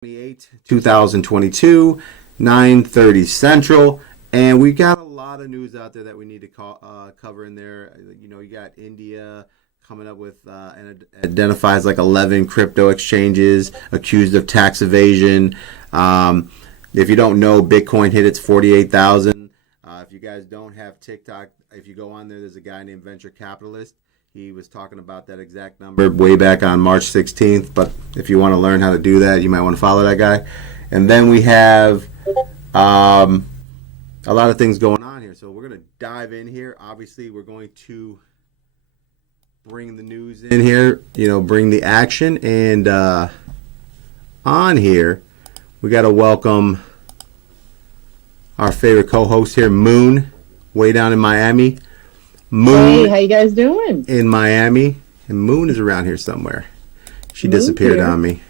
28, 2022, 9:30 Central, and we got a lot of news out there that we need to cover in there. You know, you got India coming up with and identifies like 11 crypto exchanges accused of tax evasion. If you don't know, Bitcoin hit its 48,000. If you guys don't have TikTok, if you go on there, there's a guy named Venture Capitalist. He was talking about that exact number way back on March 16th. But if you want to learn how to do that, you might want to follow that guy. And then we have a lot of things going on here. So we're going to dive in here. Obviously, we're going to bring the news in here, you know, bring the action. And on here, we got to welcome our favorite co-host here, Moon, way down in Miami. Moon, hey, how you guys doing? In Miami, and Moon is around here somewhere. She disappeared here. on me.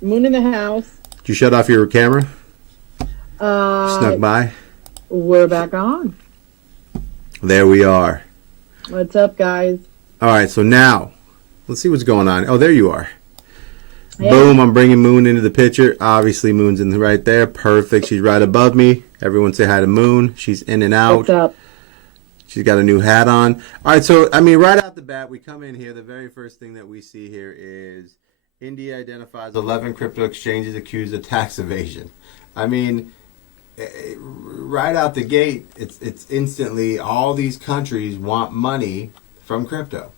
Moon in the house. Did you shut off your camera? Snuck by. We're back on. There we are. What's up, guys? All right, so now let's see what's going on. Oh, there you are. Hey. Boom! I'm bringing Moon into the picture. Obviously, Moon's in right there. Perfect. She's right above me. Everyone say hi to Moon. She's in and out. What's up? She's got a new hat on. All right, so, I mean, right out the bat, we come in here. The very first thing that we see here is India identifies 11 crypto exchanges accused of tax evasion. I mean, right out the gate, it's instantly all these countries want money from crypto.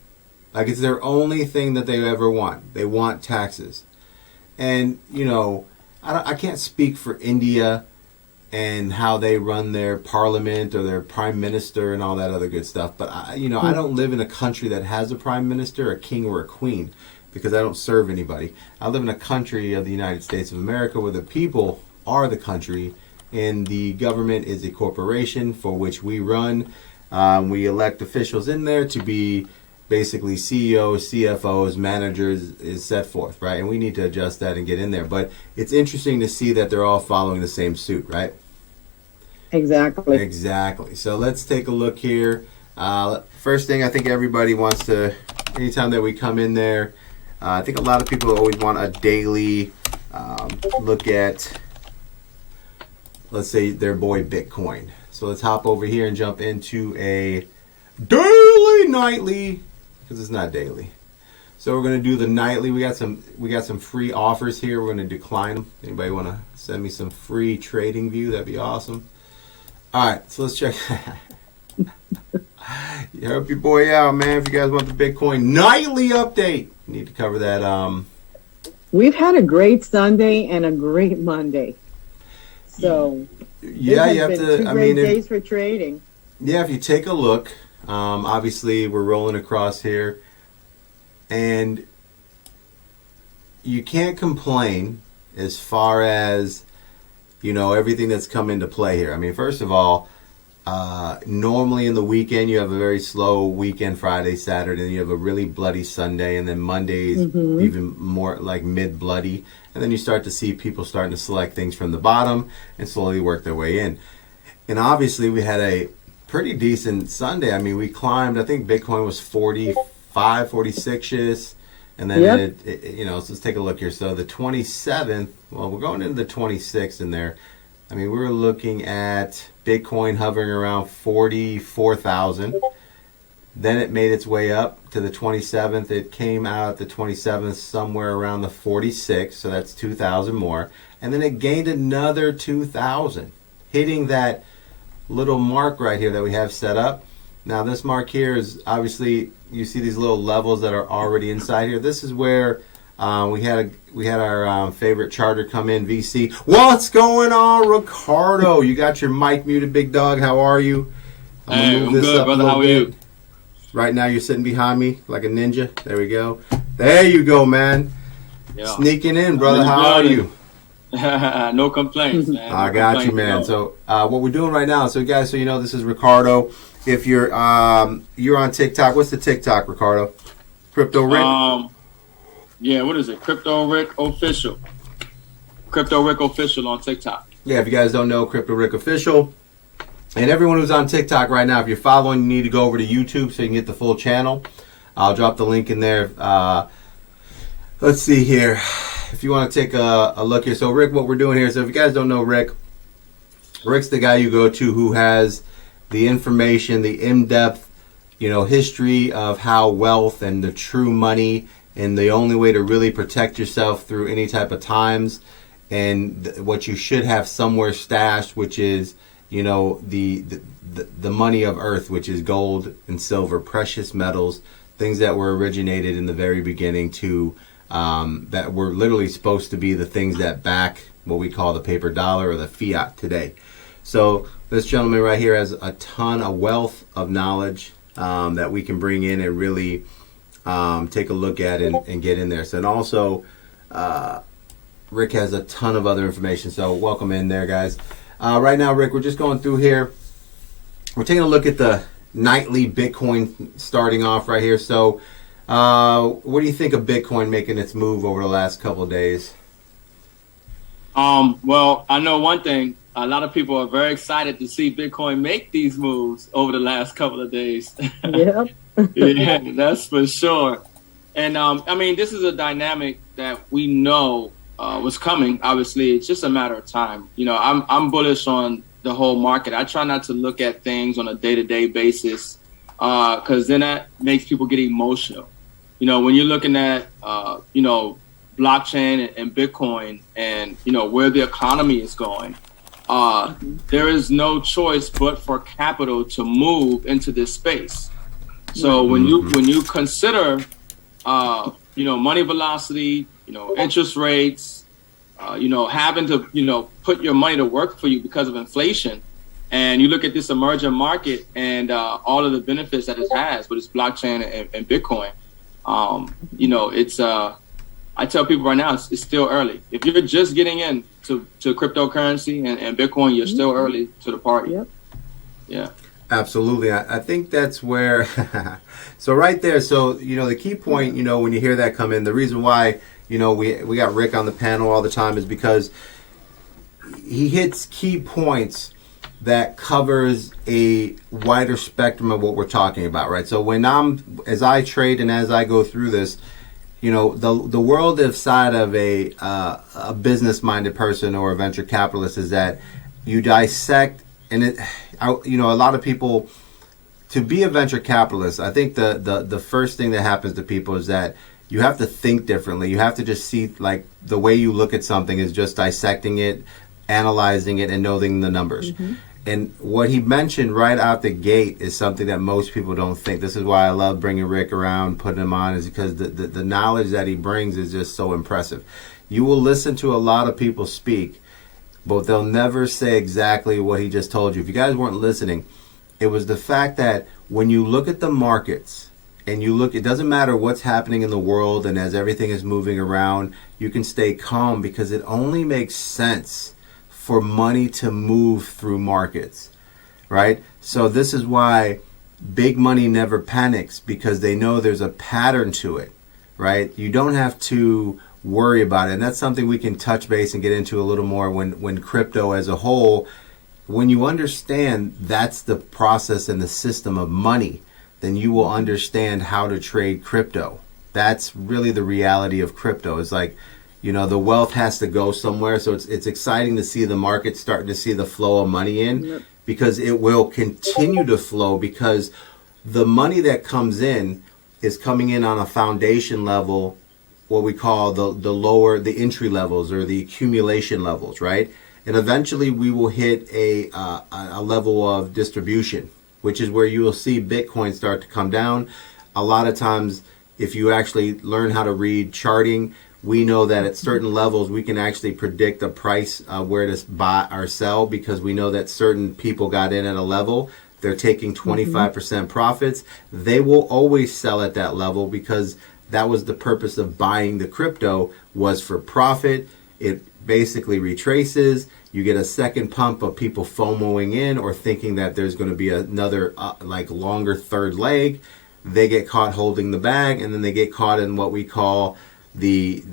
Like, it's their only thing that they ever want. They want taxes. And, you know, I can't speak for India and how they run their parliament or their prime minister and all that other good stuff. But, I don't live in a country that has a prime minister, a king, or a queen because I don't serve anybody. I live in a country of the United States of America where the people are the country and the government is a corporation for which we run. We elect officials in there to be basically CEOs, CFOs, managers is set forth, right? And we need to adjust that and get in there. But it's interesting to see that they're all following the same suit, right? Exactly. So let's take a look here. First thing I think everybody wants to, anytime that we come in there, I think a lot of people always want a daily look at, let's say, their boy Bitcoin. So let's hop over here and jump into a daily, nightly, because it's not daily. So we're going to do the nightly. We got some free offers here. We're going to decline them. Anybody want to send me some free trading view? That'd be awesome. All right, so let's check. You help your boy out, man. If you guys want the Bitcoin nightly update, you need to cover that. We've had a great Sunday and a great Monday. So yeah, you have to. Two great days for trading. Yeah, if you take a look, obviously we're rolling across here, and you can't complain as far as, you know, everything that's come into play here. I mean, first of all, normally in the weekend you have a very slow weekend, Friday, Saturday, and you have a really bloody Sunday, and then Monday's even more like mid-bloody, and then you start to see people starting to select things from the bottom and slowly work their way in. And obviously we had a pretty decent Sunday. I mean, we climbed, I think Bitcoin was 45, 46-ish, and then so let's take a look here. So the 27th, well, we're going into the 26th in there. I mean, we were looking at Bitcoin hovering around 44,000. Then it made its way up to the 27th. It came out the 27th somewhere around the 46, so that's 2,000 more. And then it gained another 2,000, hitting that little mark right here that we have set up. Now, this mark here is obviously, you see these little levels that are already inside here. This is where we had our favorite charter come in, VC. What's going on, Ricardo? You got your mic muted, big dog. How are you? I'm good, brother. How are you? Right now, you're sitting behind me like a ninja. There we go. There you go, man. Yeah. Sneaking in, brother. How are you? No complaints, man. I got you, man. So what we're doing right now, so guys, so you know, this is Ricardo. If you're on TikTok, what's the TikTok, Ricardo? Crypto Rick? Yeah, what is it? Crypto Rick Official. Crypto Rick Official on TikTok. Yeah, if you guys don't know, Crypto Rick Official. And everyone who's on TikTok right now, if you're following, you need to go over to YouTube so you can get the full channel. I'll drop the link in there. Let's see here. if you want to take a look here. So Rick, what we're doing here, so if you guys don't know Rick, Rick's the guy you go to who has the information, the in-depth, history of how wealth and the true money and the only way to really protect yourself through any type of times and what you should have somewhere stashed, which is, the money of earth, which is gold and silver, precious metals, things that were originated in the very beginning to that were literally supposed to be the things that back what we call the paper dollar or the fiat today. So this gentleman right here has a ton of wealth of knowledge that we can bring in and really take a look at and get in there. So, and also Rick has a ton of other information. So welcome in there, guys. Right now, Rick, we're just going through here. We're taking a look at the nightly Bitcoin starting off right here. So what do you think of Bitcoin making its move over the last couple of days? Well, I know one thing. A lot of people are very excited to see Bitcoin make these moves over the last couple of days. Yep. Yeah, that's for sure. And this is a dynamic that we know was coming. Obviously, it's just a matter of time. I'm bullish on the whole market. I try not to look at things on a day-to-day basis because then that makes people get emotional. When you're looking at blockchain and Bitcoin and where the economy is going, there is no choice but for capital to move into this space. So when you consider money velocity, interest rates, having to put your money to work for you because of inflation, and you look at this emerging market and all of the benefits that it has with its blockchain and Bitcoin, it's I tell people right now it's still early. If you're just getting in to cryptocurrency and Bitcoin, you're still early to the party. Yep. Yeah. Absolutely. I think that's where, so right there. So, the key point, when you hear that come in, the reason why, we got Rick on the panel all the time is because he hits key points that covers a wider spectrum of what we're talking about, right? So as I trade and as I go through this, the world side of a business-minded person or a venture capitalist is that you dissect, and a lot of people, to be a venture capitalist, I think the first thing that happens to people is that you have to think differently. You have to just see, like, the way you look at something is just dissecting it, analyzing it, and knowing the numbers. Mm-hmm. And what he mentioned right out the gate is something that most people don't think. This is why I love bringing Rick around, putting him on, is because the knowledge that he brings is just so impressive. You will listen to a lot of people speak, but they'll never say exactly what he just told you. If you guys weren't listening, it was the fact that when you look at the markets and you look, it doesn't matter what's happening in the world, and as everything is moving around, you can stay calm because it only makes sense for money to move through markets, right? So this is why big money never panics, because they know there's a pattern to it, right? You don't have to worry about it. And that's something we can touch base and get into a little more when crypto as a whole, when you understand that's the process and the system of money, then you will understand how to trade crypto. That's really the reality of crypto. It's like, the wealth has to go somewhere. So it's exciting to see the market starting to see the flow of money in. Yep. Because it will continue to flow, because the money that comes in is coming in on a foundation level, what we call the entry levels or the accumulation levels, right? And eventually we will hit a level of distribution, which is where you will see Bitcoin start to come down. A lot of times, if you actually learn how to read charting, we know that at certain levels we can actually predict the price where to buy or sell, because we know that certain people got in at a level. They're taking 25% profits. They will always sell at that level, because that was the purpose of buying the crypto, was for profit. It basically retraces. You get a second pump of people FOMOing in or thinking that there's going to be another longer third leg. They get caught holding the bag, and then they get caught in what we call the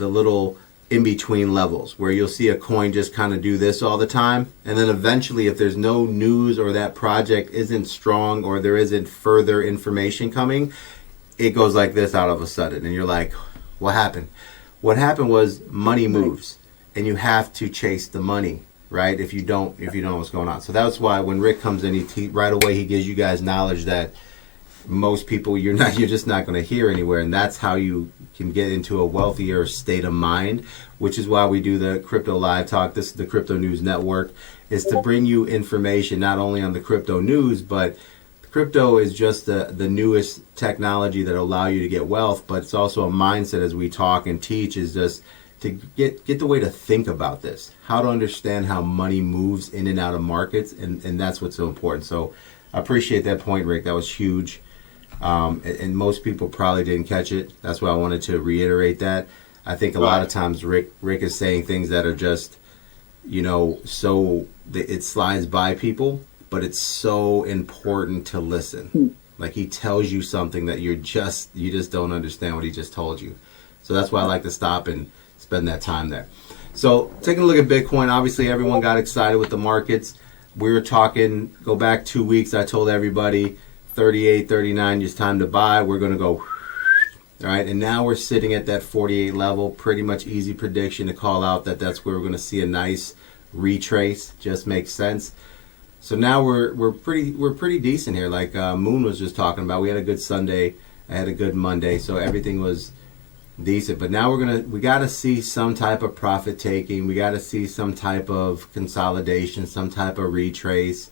little in-between levels, where you'll see a coin just kind of do this all the time, and then eventually, if there's no news or that project isn't strong or there isn't further information coming, it goes like this out of a sudden, and you're like, what happened? what happened was money moves, and you have to chase the money, right? If you don't know what's going on. So that's why when Rick comes in, he right away he gives you guys knowledge that most people you're just not going to hear anywhere, and that's how you can get into a wealthier state of mind, which is why we do the Crypto Live Talk. This is the Crypto News Network, is to bring you information not only on the crypto news, but crypto is just the newest technology that allow you to get wealth, but it's also a mindset as we talk and teach, is just to get the way to think about this, how to understand how money moves in and out of markets, and that's what's so important. So I appreciate that point, Rick. That was huge. And most people probably didn't catch it. That's why I wanted to reiterate that. I think a lot of times Rick is saying things that are just, so it slides by people, but it's so important to listen. Like he tells you something that you just don't understand what he just told you. So that's why I like to stop and spend that time there. So taking a look at Bitcoin, obviously everyone got excited with the markets. We were talking, go back 2 weeks, I told everybody 38, 39, it's time to buy. We're going to go, all right? And now we're sitting at that 48 level, pretty much easy prediction to call out that's where we're going to see a nice retrace. Just makes sense. So now we're pretty decent here. Like Moon was just talking about, we had a good Sunday, I had a good Monday, so everything was decent. But now we got to see some type of profit taking. We got to see some type of consolidation, some type of retrace,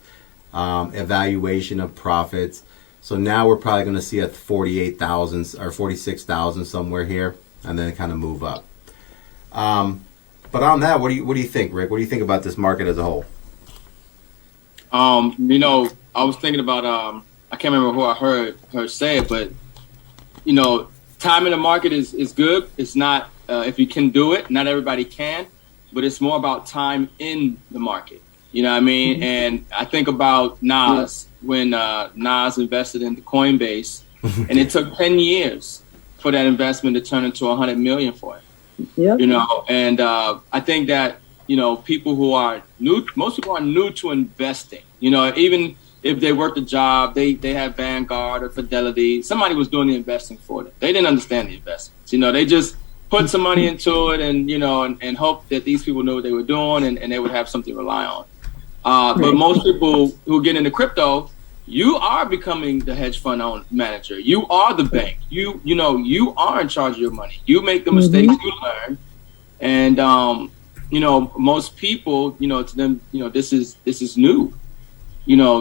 evaluation of profits. So now we're probably going to see a 48,000 or 46,000 somewhere here, and then kind of move up. But on that, what do you think, Rick? What do you think about this market as a whole? I was thinking about I can't remember who I heard her say it, but time in the market is good. It's not if you can do it. Not everybody can, but it's more about time in the market. You know what I mean? Mm-hmm. And I think about Nas when Nas invested into Coinbase, and it took 10 years for that investment to turn into $100 million for it. Yep. And I think that people who are most people are new to investing. Even if they worked a job, they have Vanguard or Fidelity. Somebody was doing the investing for them. They didn't understand the investments. They just put some money into it and and hope that these people knew what they were doing and they would have something to rely on. But most people who get into crypto, you are becoming the hedge fund manager. You are the bank. You are in charge of your money. You make the mistakes you learn, and most people, to them, this is new.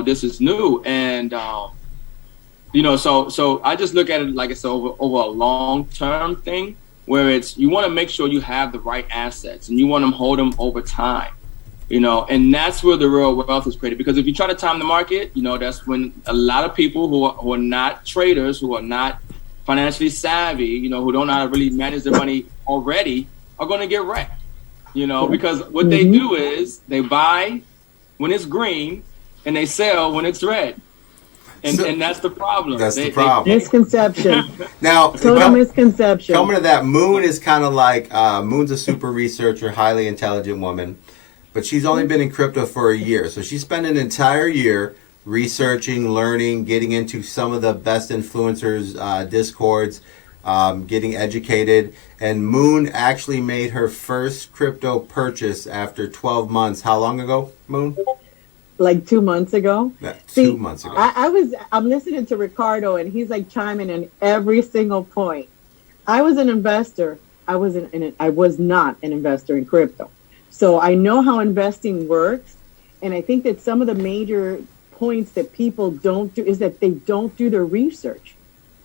This is new, and so I just look at it like it's over a long-term thing, where it's you want to make sure you have the right assets and you want to hold them over time. And that's where the real wealth is created. Because if you try to time the market, that's when a lot of people who are not traders, who are not financially savvy, who don't know how to really manage their money already, are going to get wrecked. Because what they do is they buy when it's green and they sell when it's red. And that's the problem. That's the problem. Misconception. Now, total misconception. Coming to that, Moon is kind of like, Moon's a super researcher, highly intelligent woman. But she's only been in crypto for a year. So she spent an entire year researching, learning, getting into some of the best influencers' discords, getting educated. And Moon actually made her first crypto purchase after 12 months. How long ago, Moon? Like 2 months ago. Yeah, 2 months ago. I'm listening to Ricardo, and he's like chiming in every single point. I was an investor. I was not an investor in crypto. So I know how investing works, and I think that some of the major points that people don't do is that they don't do their research.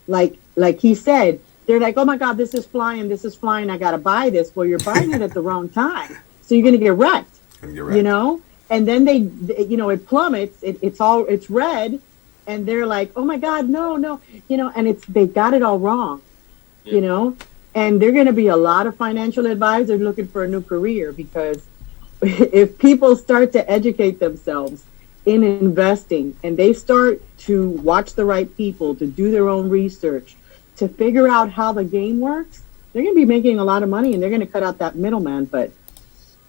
Like he said, they're like, oh my God, this is flying, I gotta buy this. Well, you're buying it at the wrong time, so you're gonna get wrecked. And then they it plummets. It's red, and they're like, oh my God, no, and they got it all wrong, And there are going to be a lot of financial advisors looking for a new career, because if people start to educate themselves in investing and they start to watch the right people, to do their own research, to figure out how the game works, they're going to be making a lot of money, and they're going to cut out that middleman. But,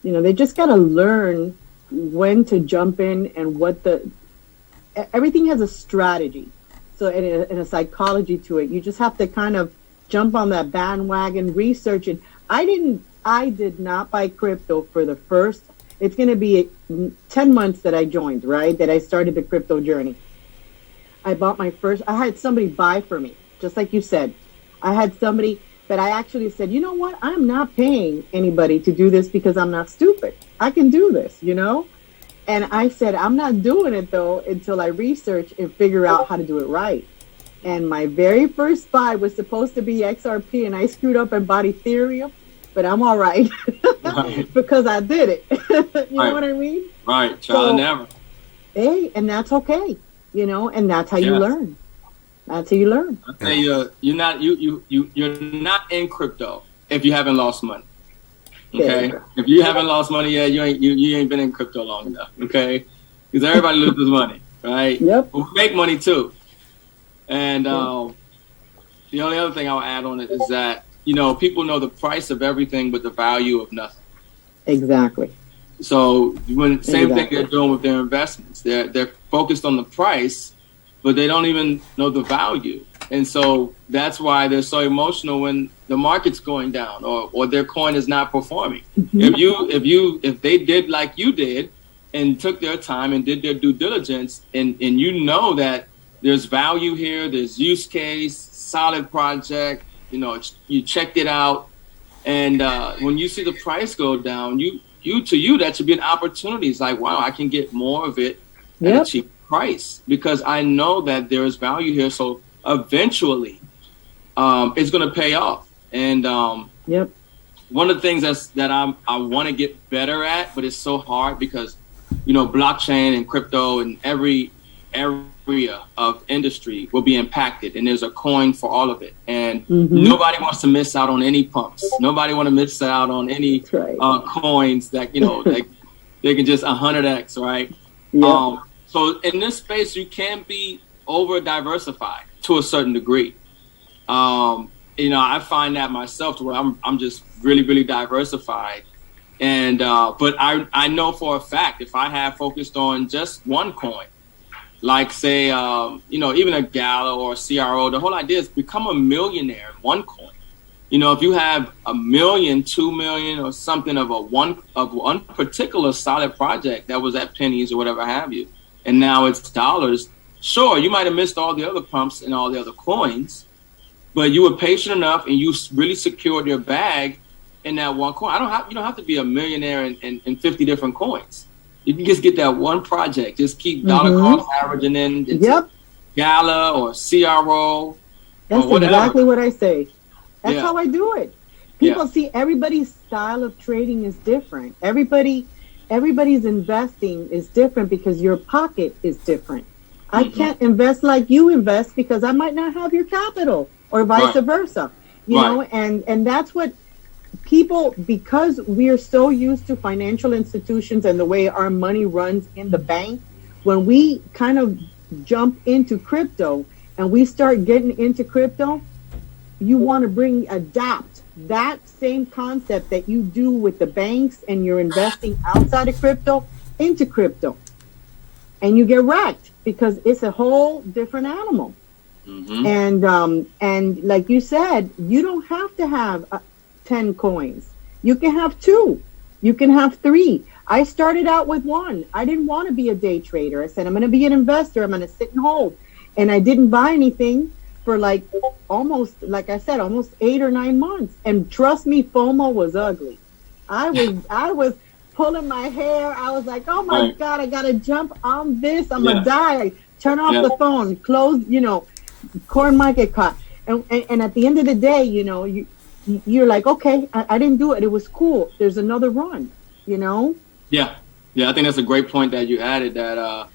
they just got to learn when to jump in and everything has a strategy. So and a psychology to it. You just have to kind of jump on that bandwagon, research it. I did not buy crypto for the first, it's going to be 10 months that I joined, right? That I started the crypto journey. I had somebody buy for me, just like you said. I had somebody that I actually said, you know what? I'm not paying anybody to do this because I'm not stupid. I can do this, you know? And I said, I'm not doing it though until I research and figure out how to do it right. And my very first buy was supposed to be XRP, and I screwed up and bought Ethereum, but I'm all right, Right. because I did it. You know Right. what I mean? Right. Trial and error. Hey, and that's okay, you know, and that's how you Yes. learn. That's how you learn. I tell you, you're not in crypto if you haven't lost money. There Okay, you go. if you haven't lost money yet, you ain't been in crypto long enough. Okay, because everybody loses money, right? Yep. But we make money too. And the only other thing I'll add on it is that people know the price of everything, but the value of nothing. Exactly. So same thing Exactly. they're doing with their investments. They're focused on the price, but they don't even know the value. And so that's why they're so emotional when the market's going down or their coin is not performing. If they did like you did and took their time and did their due diligence, and you know that there's value here, there's use case, solid project, you checked it out, and when you see the price go down, that should be an opportunity. It's like, wow, I can get more of it at Yep. a cheap price because I know that there is value here. So eventually, it's going to pay off. And Yep. one of the things that I want to get better at, but it's so hard because blockchain and crypto and every area of industry will be impacted, and there's a coin for all of it. And nobody wants to miss out on any pumps. Nobody want to miss out on any That's right. coins that like they can just 100x, right? Yep. So in this space, you can be over diversified to a certain degree. I find that myself to where I'm just really, really diversified. And but I know for a fact if I have focused on just one coin, like say even a Gala or a CRO, the whole idea is become a millionaire in one coin. If you have 1 million, 2 million, or something of one particular solid project that was at pennies or whatever have you, and now it's dollars. Sure, you might have missed all the other pumps and all the other coins, but you were patient enough and you really secured your bag in that one coin. You don't have to be a millionaire in 50 different coins. You can just get that one project. Just keep dollar cost averaging in into Gala or CRO. That's or whatever. exactly what I say. That's Yeah. how I do it. People see everybody's style of trading is different. Everybody's investing is different because your pocket is different. I can't invest like you invest because I might not have your capital, or vice versa. You know, and that's what people, because we're so used to financial institutions and the way our money runs in the bank, when we kind of jump into crypto and we start getting into crypto, you want to adapt that same concept that you do with the banks and you're investing outside of crypto into crypto. And you get wrecked because it's a whole different animal. And like you said, you don't have to have 10 coins. You can have 2. You can have 3. I started out with 1. I didn't want to be a day trader. I said, I'm going to be an investor. I'm going to sit and hold. And I didn't buy anything for almost 8 or 9 months. And trust me, FOMO was ugly. I was pulling my hair. I was like, oh my God, I got to jump on this. I'm going to die. Turn off the phone, close, coin might get caught. And at the end of the day, you're like, okay, I didn't do it. It was cool. There's another run, Yeah. I think that's a great point that you added, that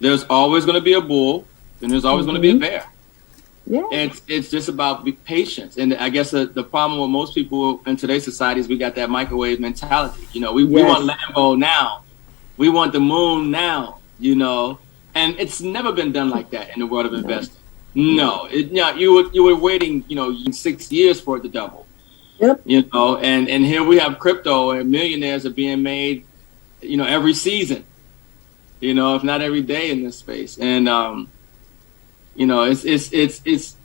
there's always going to be a bull and there's always going to be a bear. Yeah. It's just about patience. And I guess the problem with most people in today's society is we got that microwave mentality. We want Lambo now. We want the moon now, and it's never been done like that in the world of investing. No, you were waiting, 6 years for it to double. Yep. And here we have crypto and millionaires are being made, every season, if not every day in this space. And, it's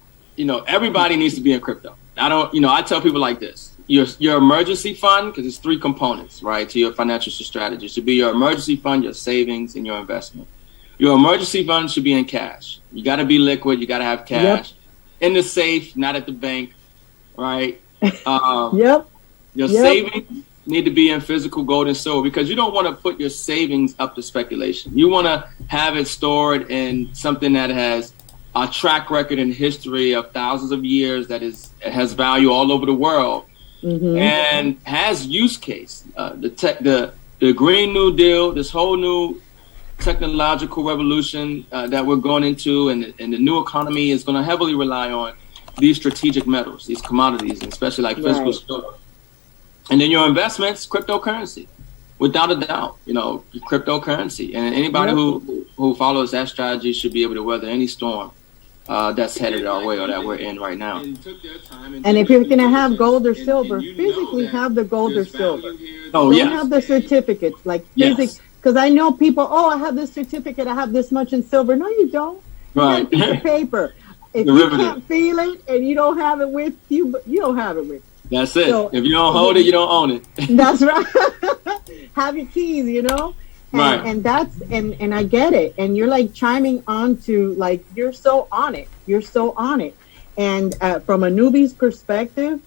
everybody needs to be in crypto. I tell people like this, your emergency fund, because it's three components, right, to your financial strategy. It should be your emergency fund, your savings, and your investment. Your emergency fund should be in cash. You got to be liquid. You got to have cash in the safe, not at the bank, right? Yep. Your savings need to be in physical gold and silver, because you don't want to put your savings up to speculation. You want to have it stored in something that has a track record and history of thousands of years, that has value all over the world, and has use case. The Green New Deal, this whole new technological revolution that we're going into, and the new economy is going to heavily rely on these strategic metals, these commodities, and especially like physical silver. And then your investments, cryptocurrency, without a doubt, cryptocurrency. And anybody who follows that strategy should be able to weather any storm that's headed our way or that we're in right now. And if you're going to have gold or silver, physically have the gold or silver. Oh, Don't have the certificates, like physics. Because I know people, I have this certificate, I have this much in silver. No, you don't. You got a piece of paper. If you can't feel it and you don't have it with you, you don't have it with you. That's it. So, if you don't hold it, you don't own it. That's right. Have your keys, Right. And that's and I get it. And you're like chiming on to, like, you're so on it. You're so on it. And from a newbie's perspective,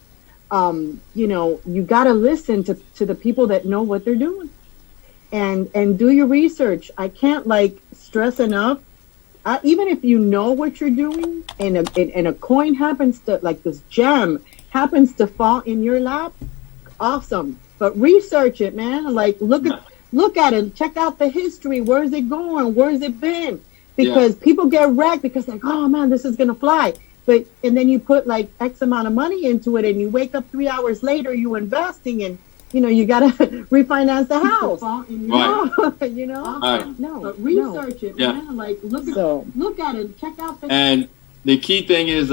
you got to listen to the people that know what they're doing, and do your research. I can't stress enough. Even if you know what you're doing, and a coin happens to, like this gem happens to fall in your lap, awesome. But research it, man. Like look at it. Check out the history. Where's it going? Where's it been? Because people get wrecked because oh man, this is gonna fly. And then you put like X amount of money into it, and you wake up 3 hours later, you investing, and you gotta refinance the house. Right. No, but research it, man. Like look at it. Check out the. And the key thing is,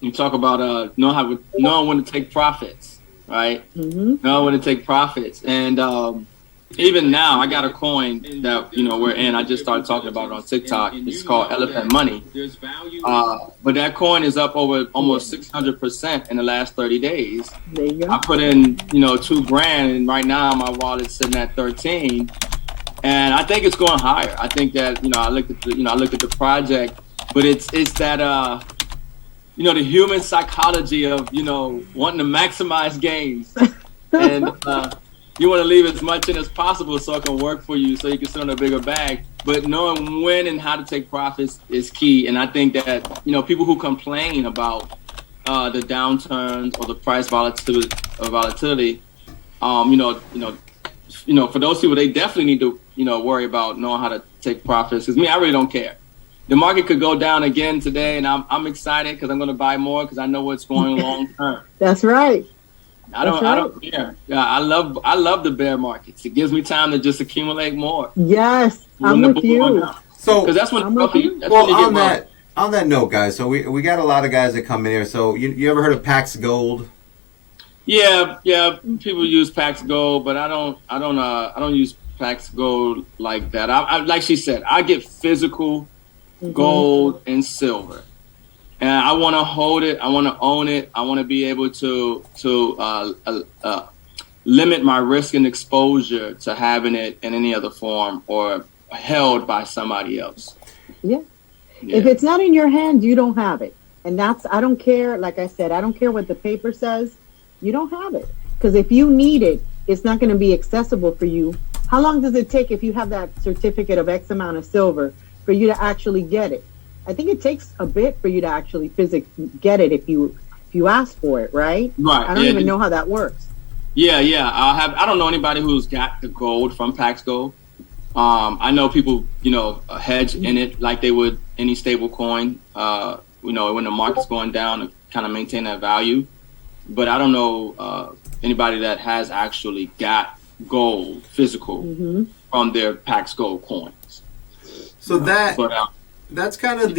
you talk about knowing when to take profits, right? Knowing when to take profits, and even now, I got a coin that we're in. I just started talking about it on TikTok. It's called Elephant Money. But that coin is up over almost 600% in the last 30 days. There you go. I put in $2,000, and right now my wallet's sitting at 13, and I think it's going higher. I think that I looked at the project, but it's that the human psychology of wanting to maximize gains, and you want to leave as much in as possible so it can work for you, so you can sit on a bigger bag. But knowing when and how to take profits is key. And I think that people who complain about the downturns or the price volatility, for those people, they definitely need to worry about knowing how to take profits. Because I really don't care. The market could go down again today, and I'm excited because I'm going to buy more because I know what's going long term. That's right. I don't care. Yeah, I love the bear markets. It gives me time to just accumulate more. Yes, I'm with you. So, because that's when on that note, guys. So we got a lot of guys that come in here. So you ever heard of Pax Gold? Yeah. People use Pax Gold, but I don't use Pax Gold like that. I like she said, I get physical gold and silver. And I want to hold it. I want to own it. I want to be able to limit my risk and exposure to having it in any other form or held by somebody else. Yeah. If it's not in your hand, you don't have it. And I don't care. Like I said, I don't care what the paper says. You don't have it. Because if you need it, it's not going to be accessible for you. How long does it take if you have that certificate of X amount of silver for you to actually get it? I think it takes a bit for you to actually physically get it if you ask for it, right? Right. I don't even know how that works. Yeah. I don't know anybody who's got the gold from Pax Gold. I know people, hedge in it like they would any stable coin. When the market's going down to kind of maintain that value. But I don't know anybody that has actually got gold physical from their Pax Gold coins. So that's kind of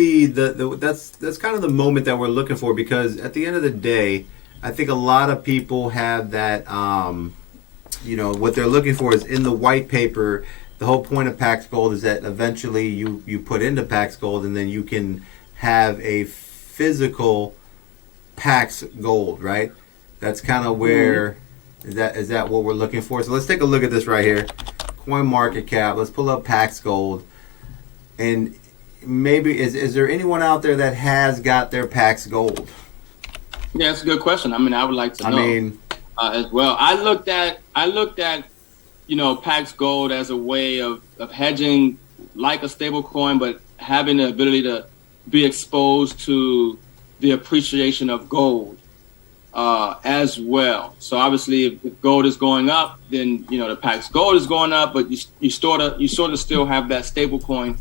that's kind of the moment that we're looking for, because at the end of the day, I think a lot of people have that what they're looking for is in the white paper. The whole point of Pax Gold is that eventually you put into Pax Gold, and then you can have a physical Pax Gold, right? That's kind of where is that what we're looking for? So let's take a look at this right here. Coin market cap. Let's pull up Pax Gold. And maybe is there anyone out there that has got their Pax Gold? Yeah, that's a good question. I mean, I would like to know as well. I looked at Pax Gold as a way of hedging like a stable coin, but having the ability to be exposed to the appreciation of gold as well. So obviously, if gold is going up, then the Pax Gold is going up, but you sort of still have that stable coin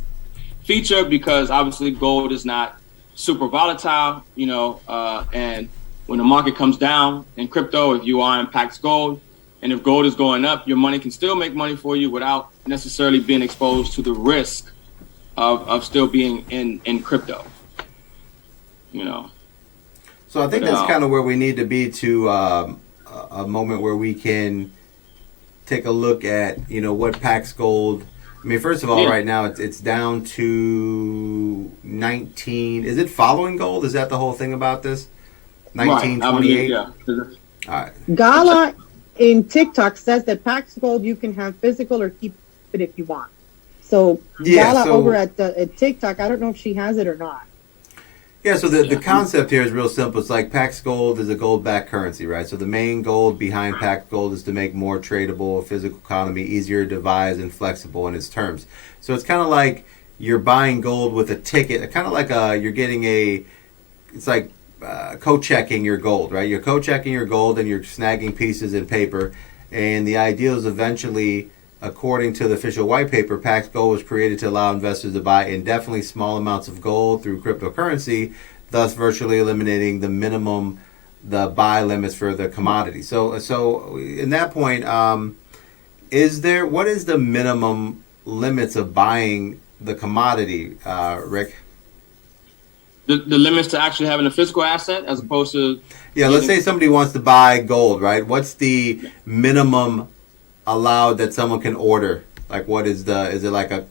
feature because obviously gold is not super volatile, and when the market comes down in crypto, if you are in Pax Gold, and if gold is going up, your money can still make money for you without necessarily being exposed to the risk of still being in crypto. So I think that's kind of where we need to be to a moment where we can take a look at, what Pax Gold. I mean, first of all, right now it's down to 19. Is it following gold? Is that the whole thing about this? 1928. Right. All right. Gala in TikTok says that Pax Gold you can have physical or keep it if you want. So Gala over at TikTok, I don't know if she has it or not. Yeah, so the concept here is real simple. It's like Pax Gold is a gold-backed currency, right? So the main goal behind Pax Gold is to make more tradable physical economy easier to devise and flexible in its terms. So it's kind of like you're buying gold with a ticket, kind of like you're getting it's like co-checking your gold, right? You're co-checking your gold and you're snagging pieces in paper. And the ideal is eventually, according to the official white paper, Pax Gold was created to allow investors to buy indefinitely small amounts of gold through cryptocurrency, thus virtually eliminating the buy limits for the commodity. So in that point, what is the minimum limits of buying the commodity, Rick? The limits to actually having a physical asset as opposed to... Yeah, let's say somebody wants to buy gold, right? What's the minimum allowed that someone can order? Like, is it like a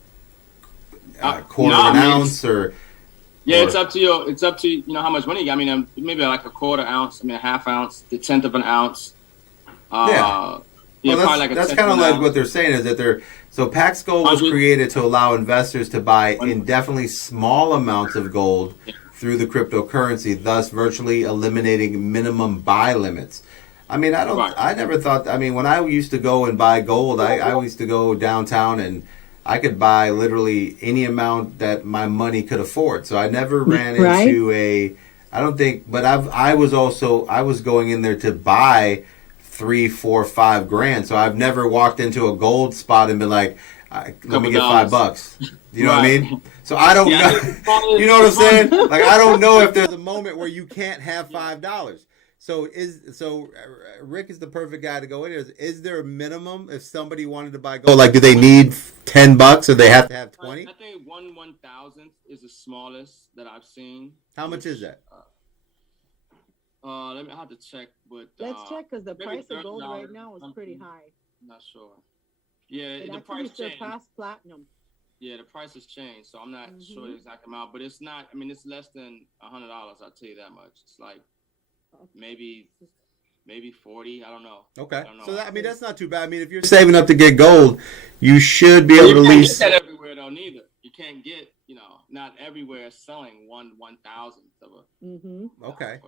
quarter of an ounce or? Yeah, it's up to how much money you got. I mean, maybe like a quarter ounce, a half ounce, the 1/10 of an ounce. Well, that's kind of like what they're saying is that so Pax Gold was created to allow investors to buy indefinitely small amounts of gold through the cryptocurrency, thus virtually eliminating minimum buy limits. I mean, I never thought, when I used to go and buy gold, I used to go downtown and I could buy literally any amount that my money could afford. So I never ran into I was going in there to buy 3, 4, 5 grand. So I've never walked into a gold spot and been like, let me get $5. You know what I mean? So I don't know. You know what I'm saying? Like, I don't know if there's a moment where you can't have $5. So Rick is the perfect guy to go in here. Is there a minimum if somebody wanted to buy gold? Like, do they need $10 or they have to have 20? I think 1/1000th is the smallest that I've seen. How much is that? Let me have to check. But let's check because the price of gold right now is pretty high. I'm not sure. Yeah, the price surpassed platinum. Yeah, the price has changed, so I'm not sure the exact amount, but it's not. I mean, it's less than $100. I'll tell you that much. It's like maybe 40. I don't know. Okay, so that's not too bad. I mean, if you're saving up to get gold, you should be able to at least. You can't get that everywhere though. Neither you can't get. Not everywhere is selling 1/1000th of a. Okay,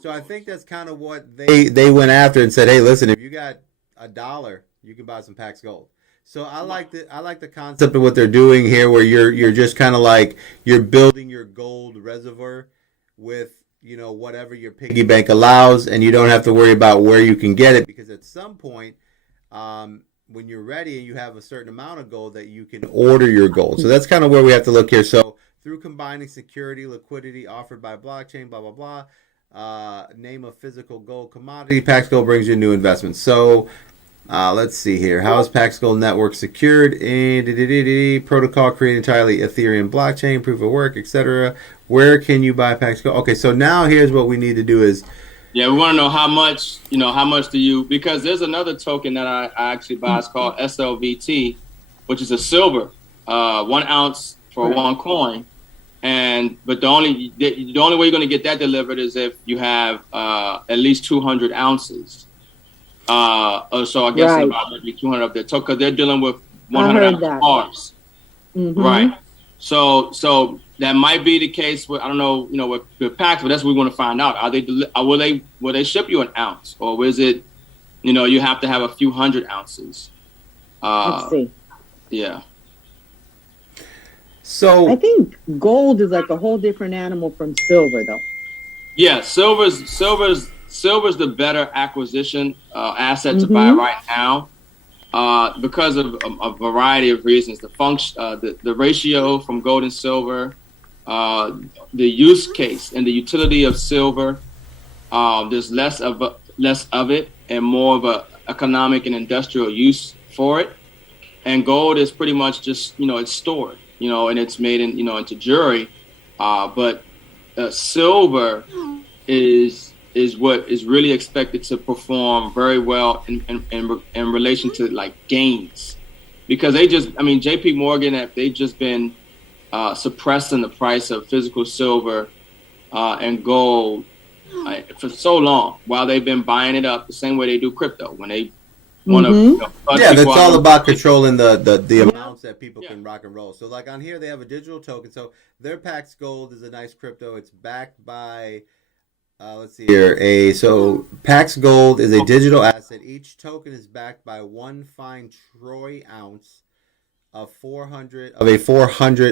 so I think that's kind of what they went after and said, hey, listen, if you got $1, you can buy some Pax Gold. So I like the concept of what they're doing here, where you're just kind of like you're building your gold reservoir with whatever your piggy bank allows, and you don't have to worry about where you can get it, because at some point, when you're ready and you have a certain amount of gold, that you can order your gold. So that's kind of where we have to look here. So through combining security, liquidity offered by blockchain, blah blah blah, name of physical gold commodity, Pax Gold brings you new investments. So. Let's see here. How is Pax Gold Network secured? Protocol created entirely Ethereum blockchain, proof of work, etc. Where can you buy Pax Gold? Okay, so now here's what we need to do is... Yeah, we want to know how much do you... Because there's another token that I actually buy. It's called SLVT, which is a silver, 1 ounce for 1 coin. But the only way you're going to get that delivered is if you have at least 200 ounces. Or so I guess Right. about maybe 200 of their token, because they're dealing with I 100 heard ounce that. bars. Mhm. Right. So that might be the case with, I don't know, with packs, but that's what we want to find out. Are they will they ship you an ounce, or is it, you have to have a few hundred ounces? Let's see. Yeah. I So think gold is like a whole different animal from silver, though. Yeah, silver's the better acquisition asset to buy right now, because of a variety of reasons. The function, the ratio from gold and silver, the use case and the utility of silver. There's less of it and more of a economic and industrial use for it. And gold is pretty much just, it's stored, and it's made in, into jewelry. But silver is what is really expected to perform very well in relation to like gains, because JP Morgan, they've just been suppressing the price of physical silver and gold for so long, while they've been buying it up the same way they do crypto when they want to. yeah, that's all about controlling the amounts that people can rock and roll. So like on here, they have a digital token. So their Pax Gold is a nice crypto. It's backed by, let's see here, so Pax Gold is a digital asset. Each token is backed by one fine troy ounce of 400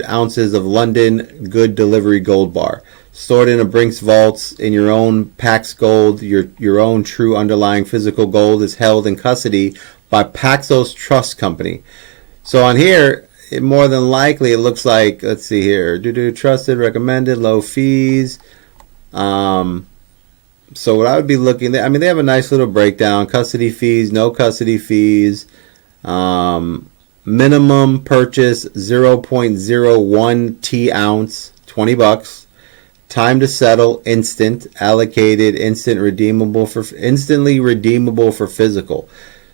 ounces of London Good Delivery Gold Bar, stored in a Brinks vaults in your own Pax Gold. Your own true underlying physical gold is held in custody by Paxos Trust Company. So on here, more than likely, it looks like, let's see here, trusted, recommended, low fees. So what I would be looking at, they have a nice little breakdown: custody fees, no custody fees. Minimum purchase 0.01 T ounce, $20. Time to settle instant, allocated, instantly redeemable for physical.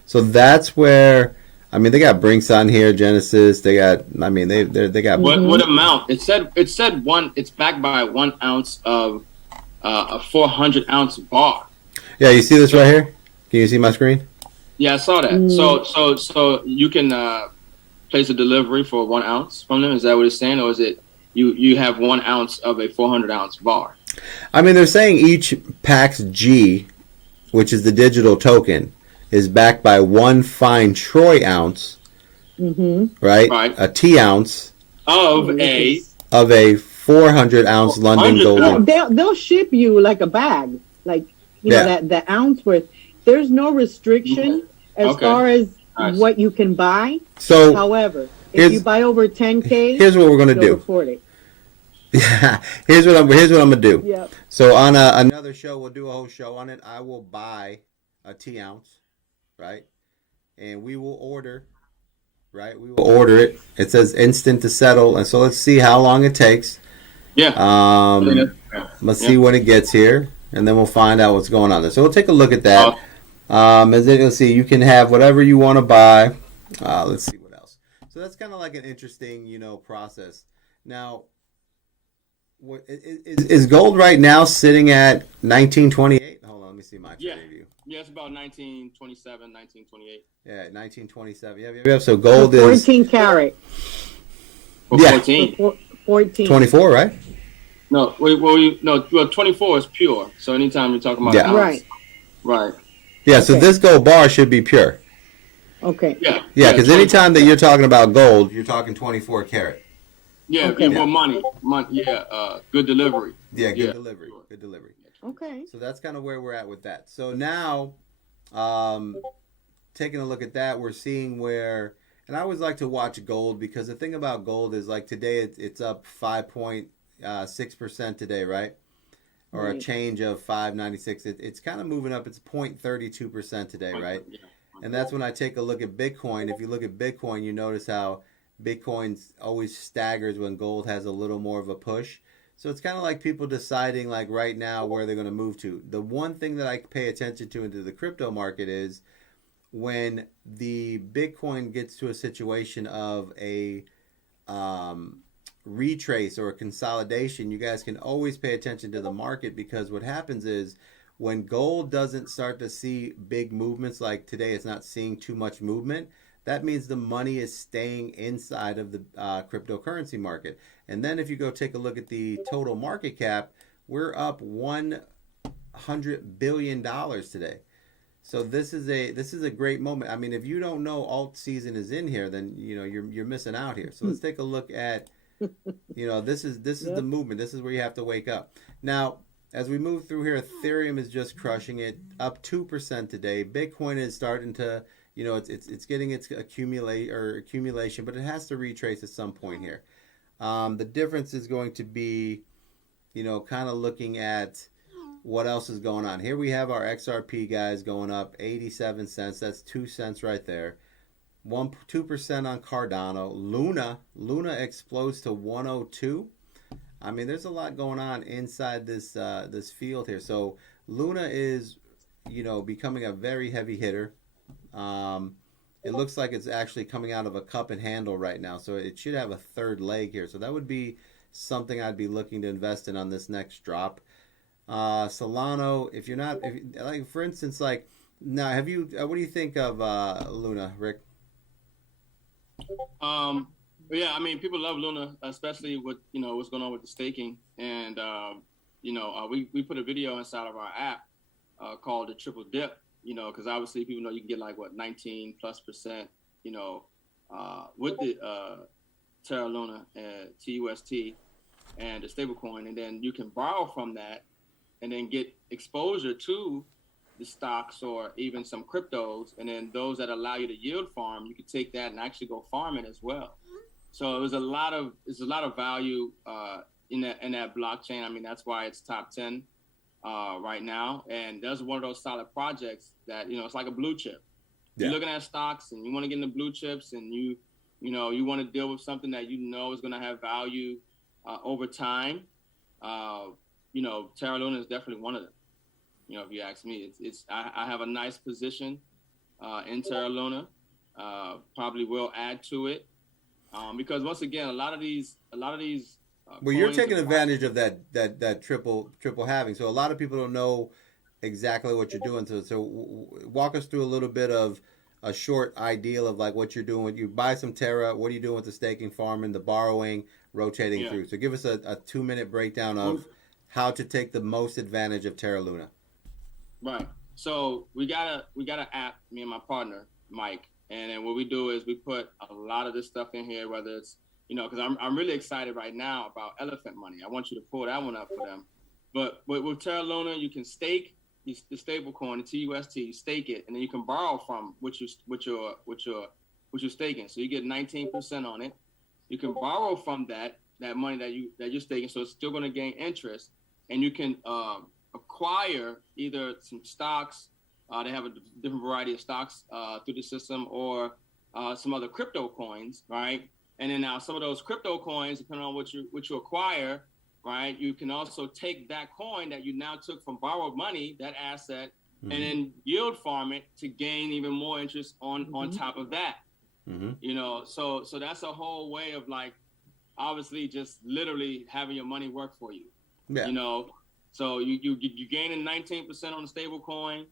So that's where, they got Brinks on here, Genesis. They got, they got what amount? It said it's backed by 1 ounce of a 400 ounce bar. Yeah, you see this right here? Can you see my screen? Yeah, I saw that. So you can place a delivery for 1 ounce from them. Is that what it's saying, or is it you have 1 ounce of a 400 ounce bar? They're saying each Pax G, which is the digital token, is backed by one fine troy ounce, right? Right. A T ounce of a 400 ounce London gold. They'll ship you like a bag, like that the ounce worth. There's no restriction as far as what you can buy. So, however, if you buy over 10K, here's what we're gonna do. Report it. Yeah, here's what I'm gonna do. Yep. So on another show, we'll do a whole show on it. I will buy a T ounce, right? And we will order, right? We will order it. It says instant to settle, and so let's see how long it takes. Yeah. Let's see when it gets here, and then we'll find out what's going on there. So we'll take a look at that. And then let's see. You can have whatever you want to buy. Let's see what else. So that's kind of like an interesting, process. Now, is gold right now sitting at 1928? Hold on, let me see my chart review. Yeah, it's about 1927, 1928. Yeah, 1927. Yeah. So gold is 14 karat. 14. 14. 24, right? No, 24 is pure. So anytime you're talking about ounce, right. Yeah, so this gold bar should be pure. Okay. Yeah. Yeah, because anytime that you're talking about gold, you're talking 24 karat. Yeah, more money. Yeah, good delivery. Yeah, good delivery. Good delivery. Okay. So that's kind of where we're at with that. So now, taking a look at that, we're seeing where, and I always like to watch gold, because the thing about gold is like today it's up 5.6% today, right? Or a change of 596. It's kind of moving up. It's 0.32% today, right? Yeah. And that's when I take a look at Bitcoin. If you look at Bitcoin, you notice how Bitcoin always staggers when gold has a little more of a push. So it's kind of like people deciding like right now where they're going to move to. The one thing that I pay attention to into the crypto market is when the Bitcoin gets to a situation of a retrace or a consolidation, you guys can always pay attention to the market, because what happens is when gold doesn't start to see big movements, like today it's not seeing too much movement, that means the money is staying inside of the cryptocurrency market. And then if you go take a look at the total market cap, we're up $100 billion today. So this is a great moment. I mean, if you don't know alt season is in here, then you're missing out here. So let's take a look at this is the movement. This is where you have to wake up. Now, as we move through here, Ethereum is just crushing it, up 2% today. Bitcoin is starting to, it's getting its accumulation, but it has to retrace at some point here. The difference is going to be, kind of looking at what else is going on. Here we have our XRP guys going up 87 cents. That's 2 cents right there. 2% on Cardano. Luna explodes to 102. I mean, there's a lot going on inside this field here. So Luna is, becoming a very heavy hitter. It looks like it's actually coming out of a cup and handle right now. So it should have a third leg here. So that would be something I'd be looking to invest in on this next drop. Solano, if you're not, like for instance, like now, have you? What do you think of Luna, Rick? Yeah, I mean, people love Luna, especially with what's going on with the staking, and we put a video inside of our app called the Triple Dip, because obviously people know you can get like 19+%, with the Terra Luna TUST and the stablecoin, and then you can borrow from that and then get exposure to the stocks or even some cryptos, and then those that allow you to yield farm, you can take that and actually go farm it as well. So there's a lot of value in that blockchain. I mean, that's why it's top 10 right now, and that's one of those solid projects that it's like a blue chip. Yeah. You're looking at stocks and you want to get into blue chips, and you want to deal with something that is going to have value over time. Terra Luna is definitely one of them. If you ask me, I have a nice position in Terra Luna. Probably will add to it because once again, a lot of these. Well, you're taking advantage of that triple halving. So a lot of people don't know exactly what you're doing. So walk us through a little bit of a short ideal of like what you're doing. When you buy some Terra, what are you doing with the staking, farming, the borrowing, rotating through? So give us a 2-minute breakdown of how to take the most advantage of Terra Luna. Right. So we got an app, me and my partner Mike, and then what we do is we put a lot of this stuff in here. Whether it's because I'm really excited right now about Elephant Money. I want you to pull that one up for them. But with Terra Luna, you can stake the stable coin, the TUST, you stake it, and then you can borrow from what you're staking. So you get 19% on it. You can borrow from that money that you're staking, so it's still going to gain interest, and you can acquire either some stocks. They have a different variety of stocks through the system, or some other crypto coins, right? And then now some of those crypto coins, depending on what you acquire, right, you can also take that coin that you now took from borrowed money, that asset, and then yield farm it to gain even more interest on top of that. So that's a whole way of like, obviously just literally having your money work for you. Yeah. So you gaining 19% on the stable coin.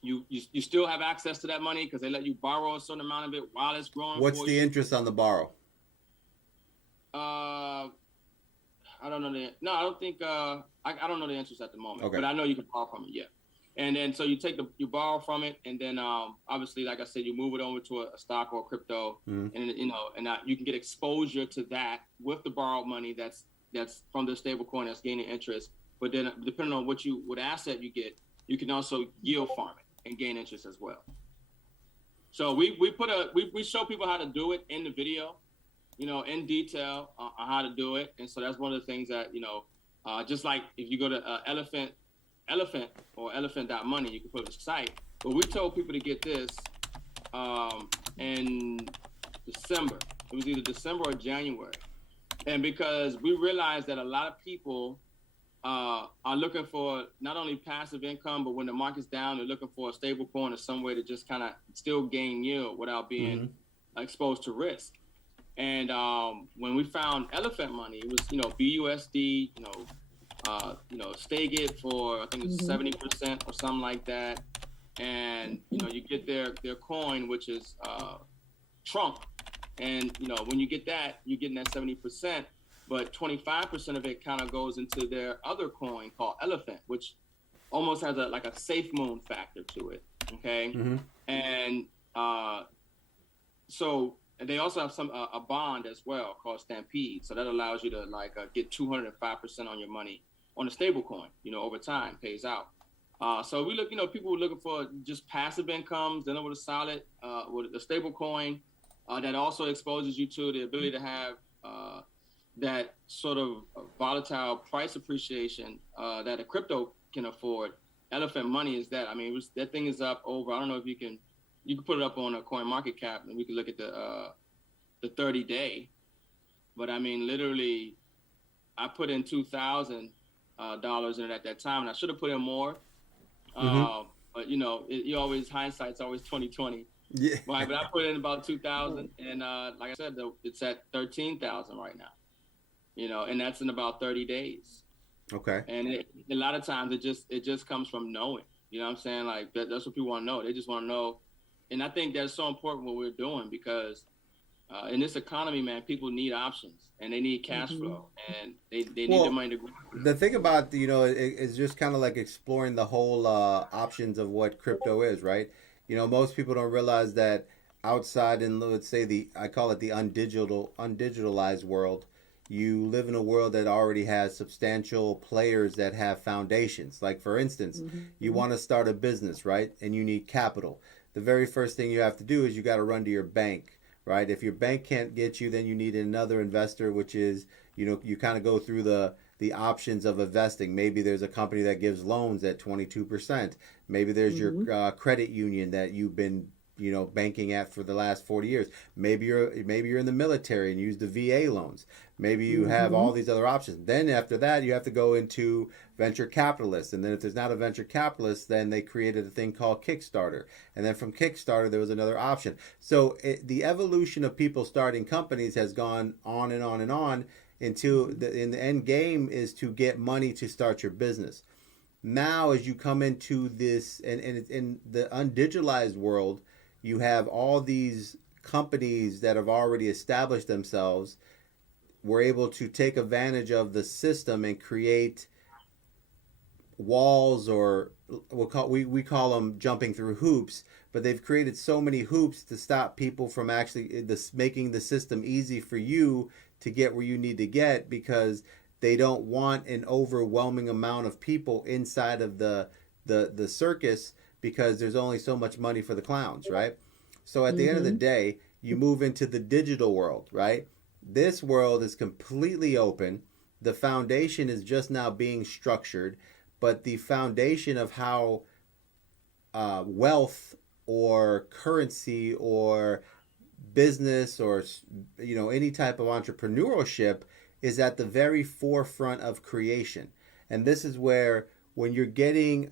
You still have access to that money because they let you borrow a certain amount of it while it's growing. What's the interest on the borrow? I don't know I don't think I don't know the interest at the moment. Okay. But I know you can borrow from it. Yeah. And then so you borrow from it, and then obviously, like I said, you move it over to a stock or a crypto, and you can get exposure to that with the borrowed money that's from the stable coin that's gaining interest. But then depending on what asset you get, you can also yield farm it and gain interest as well. So we show people how to do it in the video, in detail on how to do it. And so that's one of the things that, just like if you go to Elephant or elephant.money, you can put the site. But we told people to get this in December. It was either December or January. And because we realized that a lot of people are looking for not only passive income, but when the market's down, they're looking for a stable coin or some way to just kind of still gain yield without being exposed to risk. And when we found elephant money, it was BUSD, stake it for I think it's 70% or something like that, and you get their coin, which is Trump, and when you get that, you're getting that 70%, but 25% of it kind of goes into their other coin called Elephant, which almost has a safe moon factor to it. Okay, and so they also have a bond as well called Stampede, so that allows you to get 205% on your money on a stable coin. Over time pays out. So we look, people were looking for just passive incomes, then with a solid, with a stable coin that also exposes you to the ability to have that sort of volatile price appreciation that a crypto can afford. Elephant money is that. I mean, that thing is up over. I don't know if you can put it up on a coin market cap and we can look at the 30-day. But I mean, literally, I put in $2,000 in it at that time, and I should have put in more. But you always hindsight's always 2020. Yeah. Right, but I put in about 2,000, and like I said, it's at 13,000 right now. And that's in about 30 days. Okay. And a lot of times it just comes from knowing. You know what I'm saying? Like that's what people want to know. They just want to know, and I think that's so important what we're doing because in this economy, man, people need options and they need cash flow and they need the money to grow. The thing about is just kind of like exploring the whole options of what crypto is, right? Most people don't realize that outside in, let's say, I call it the undigitalized world, you live in a world that already has substantial players that have foundations. Like, for instance, you want to start a business, right? And you need capital. The very first thing you have to do is you got to run to your bank, right? If your bank can't get you, then you need another investor, which is, you kind of go through the options of investing. Maybe there's a company that gives loans at 22%. Maybe there's your credit union that you've been banking at for the last 40 years. Maybe you're in the military and use the VA loans. Maybe you have all these other options. Then after that, you have to go into venture capitalists. And then if there's not a venture capitalist, then they created a thing called Kickstarter. And then from Kickstarter, there was another option. So the evolution of people starting companies has gone on and on and on until in the end game is to get money to start your business. Now, as you come into this, and in the undigitalized world, you have all these companies that have already established themselves, were able to take advantage of the system and create walls, or we call them jumping through hoops, but they've created so many hoops to stop people from actually making the system easy for you to get where you need to get, because they don't want an overwhelming amount of people inside of the circus, because there's only so much money for the clowns, right? So at the end of the day, you move into the digital world, right? This world is completely open. The foundation is just now being structured, but the foundation of how wealth or currency or business or any type of entrepreneurship is at the very forefront of creation. And this is where, when you're getting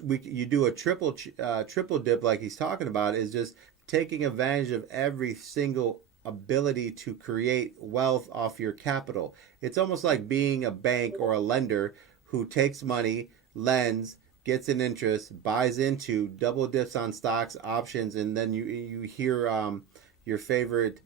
you do a triple dip like he's talking about, is just taking advantage of every single ability to create wealth off your capital. It's almost like being a bank or a lender who takes money, lends, gets an interest, buys into, double dips on stocks, options, and then you hear your favorite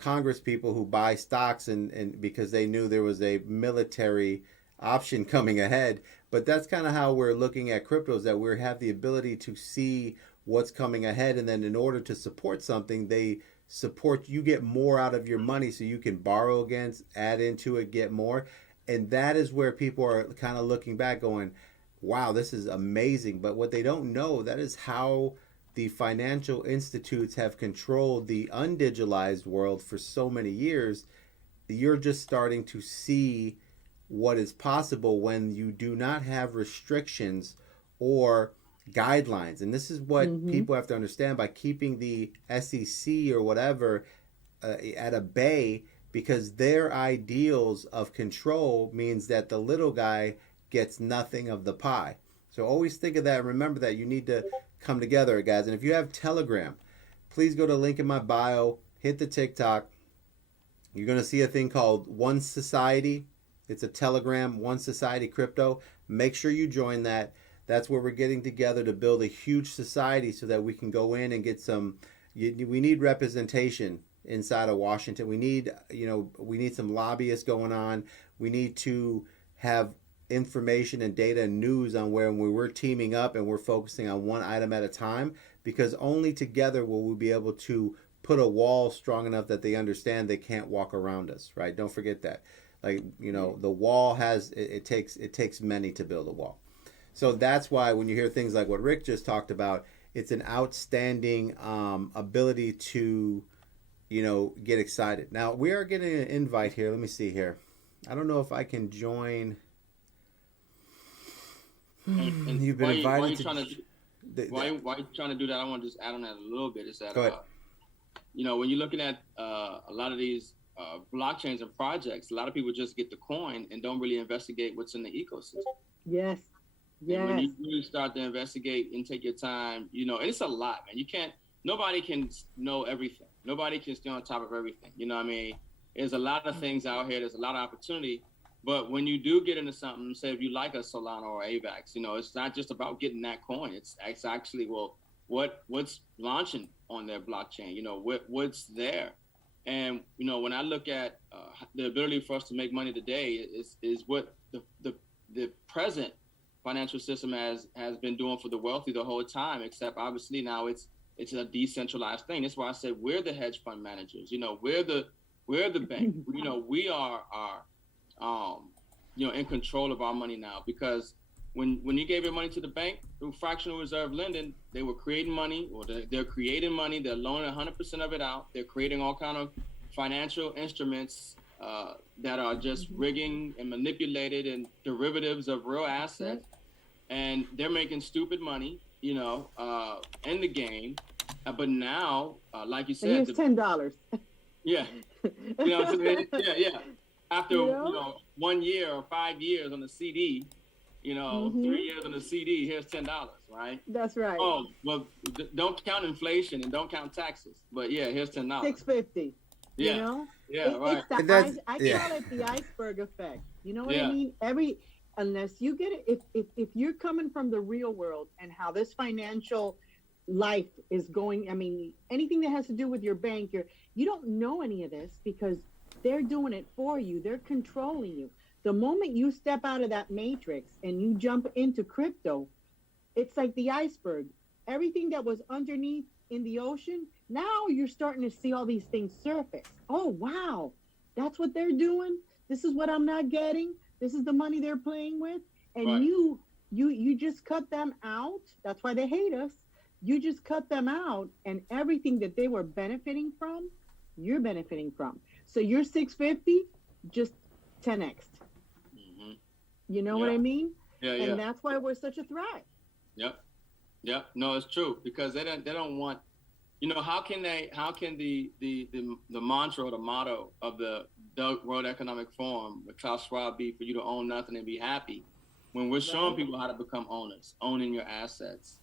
Congress people who buy stocks and because they knew there was a military option coming ahead. But that's kind of how we're looking at cryptos, that we have the ability to see what's coming ahead, and then in order to support something, they support you, get more out of your money so you can borrow against, add into it, get more. And that is where people are kind of looking back going, wow, this is amazing. But what they don't know, that is how the financial institutes have controlled the undigitalized world for so many years. You're just starting to see what is possible when you do not have restrictions or guidelines. And this is what people have to understand, by keeping the SEC or whatever at a bay, because their ideals of control means that the little guy gets nothing of the pie. So always think of that. Remember that you need to come together, guys. And if you have Telegram please go to link in my bio, hit the TikTok. You're going to see a thing called One Society. It's a Telegram, One Society Crypto. Make sure you join that. That's where we're getting together to build a huge society so that we can go in and get some. We need representation inside of Washington. We need, we need some lobbyists going on. We need to have information and data and news on where when we're teaming up and we're focusing on one item at a time, because only together will we be able to put a wall strong enough that they understand they can't walk around us, right? Don't forget that. Like, the wall it takes many to build a wall. So that's why when you hear things like what Rick just talked about, it's an outstanding ability to, get excited. Now, we are getting an invite here. Let me see here. I don't know if I can join. And You've been invited why you to. trying to why you trying to do that? I want to just add on that a little bit. Is that Go ahead. when you're looking at a lot of these blockchains and projects, a lot of people just get the coin and don't really investigate what's in the ecosystem. Yes. And when Yes. you really start to investigate and take your time, and it's a lot, man. Nobody can know everything. Nobody can stay on top of everything. You know what I mean? There's a lot of things out here. There's a lot of opportunity. But when you do get into something, say if you like a Solana or AVAX, it's not just about getting that coin. It's actually, what's launching on their blockchain? What's there? And, when I look at the ability for us to make money today is what the present financial system has been doing for the wealthy the whole time, except obviously now it's a decentralized thing. That's why I said we're the hedge fund managers. We're the bank. We are in control of our money now, because when you gave your money to the bank through fractional reserve lending, they were creating money, or they're creating money. They're loaning 100% of it out. They're creating all kind of financial instruments that are just rigging and manipulated and derivatives of real assets, and they're making stupid money, in the game. But now, like you said, Here's $10. yeah, yeah. After 1 year or 5 years on the CD, 3 years on the CD, here's $10, right? That's right. Oh, well, don't count inflation and don't count taxes, but yeah, here's $10. $6.50. Yeah, right. It's I call it the iceberg effect. You know what I mean? Unless you get it, if you're coming from the real world and how this financial life is going, I mean, anything that has to do with your bank, you don't know any of this because they're doing it for you. They're controlling you. The moment you step out of that matrix and you jump into crypto, it's like the iceberg. Everything that was underneath in the ocean, now you're starting to see all these things surface. Oh, wow. That's what they're doing. This is what I'm not getting. This is the money they're playing with. And right. you just cut them out. That's why they hate us. You just cut them out, and everything that they were benefiting from, you're benefiting from. So your 650 just 10x. Mm-hmm. You know what I mean? Yeah, and that's why we're such a threat. Yep. No, it's true, because they don't want, how can the mantra or the motto of the World Economic Forum with Klaus Schwab be for you to own nothing and be happy, when we're showing people how to become owners, owning your assets.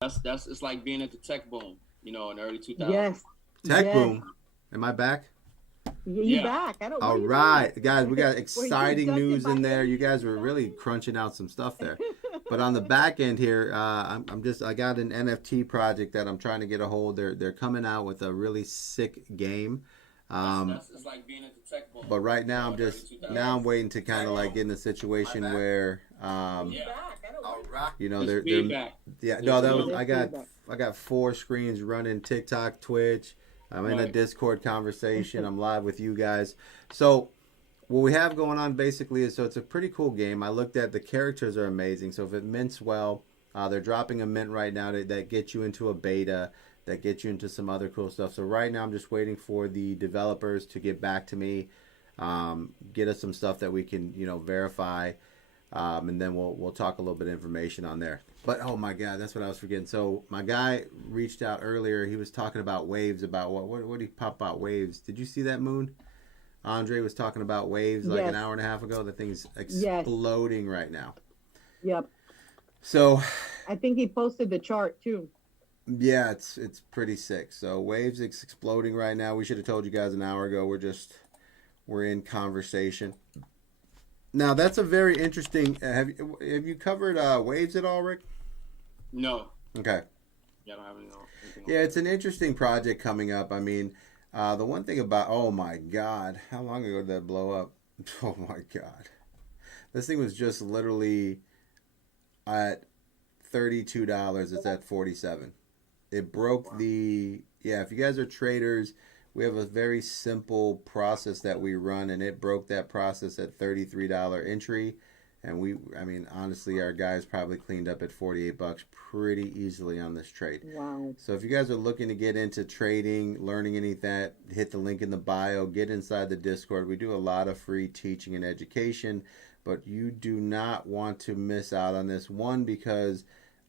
That's it's like being at the tech boom, you know, in the early 2000s. Yes. Tech Yes. boom. Am I back? You Yeah. back. I don't. What All are you right, doing? guys, we got Were you exciting abducted news by in there. You aliens guys or were really something? crunching out some stuff there. But on the back end here, I got an NFT project that I'm trying to get a hold. They're coming out with a really sick game. That's it's like being at the tech boom. But right now, you know, in the early 2000s. I'm waiting to kind of like get in a situation where, You back. I don't. All right. you know, There's they're feedback. yeah. No, that was There's feedback. I got 4 screens running: TikTok, Twitch. I'm in a Right. Discord conversation. I'm live with you guys. So what we have going on basically is, so it's a pretty cool game. I looked at the characters are amazing. So if it mints well, they're dropping a mint right now that gets you into a beta, that gets you into some other cool stuff. So right now I'm just waiting for the developers to get back to me, get us some stuff that we can, you know, verify, and then we'll talk a little bit of information on there. But oh my god, that's what I was forgetting. So my guy reached out earlier. He was talking about waves. About what did he pop out waves? Did you see that, Moon? Andre was talking about waves like Yes. an hour and a half ago. The thing's exploding right now. Yep. So I think he posted the chart too. yeah, it's pretty sick. So waves is exploding right now. We should have told you guys an hour ago. We're in conversation. Now that's a very interesting. Have you covered waves at all, Rick? No. Okay. Yeah, I don't have anything. Yeah, it's an interesting project coming up. I mean, the one thing about, oh my god, how long ago did that blow up? Oh my god, this thing was just literally at $32. It's at 47. It broke the, yeah. If you guys are traders, we have a very simple process that we run, and it broke that process at $33 entry. And I mean, honestly, our guys probably cleaned up at $48 pretty easily on this trade. Wow. So if you guys are looking to get into trading, learning any of that, hit the link in the bio, get inside the Discord. We do a lot of free teaching and education, but you do not want to miss out on this one, because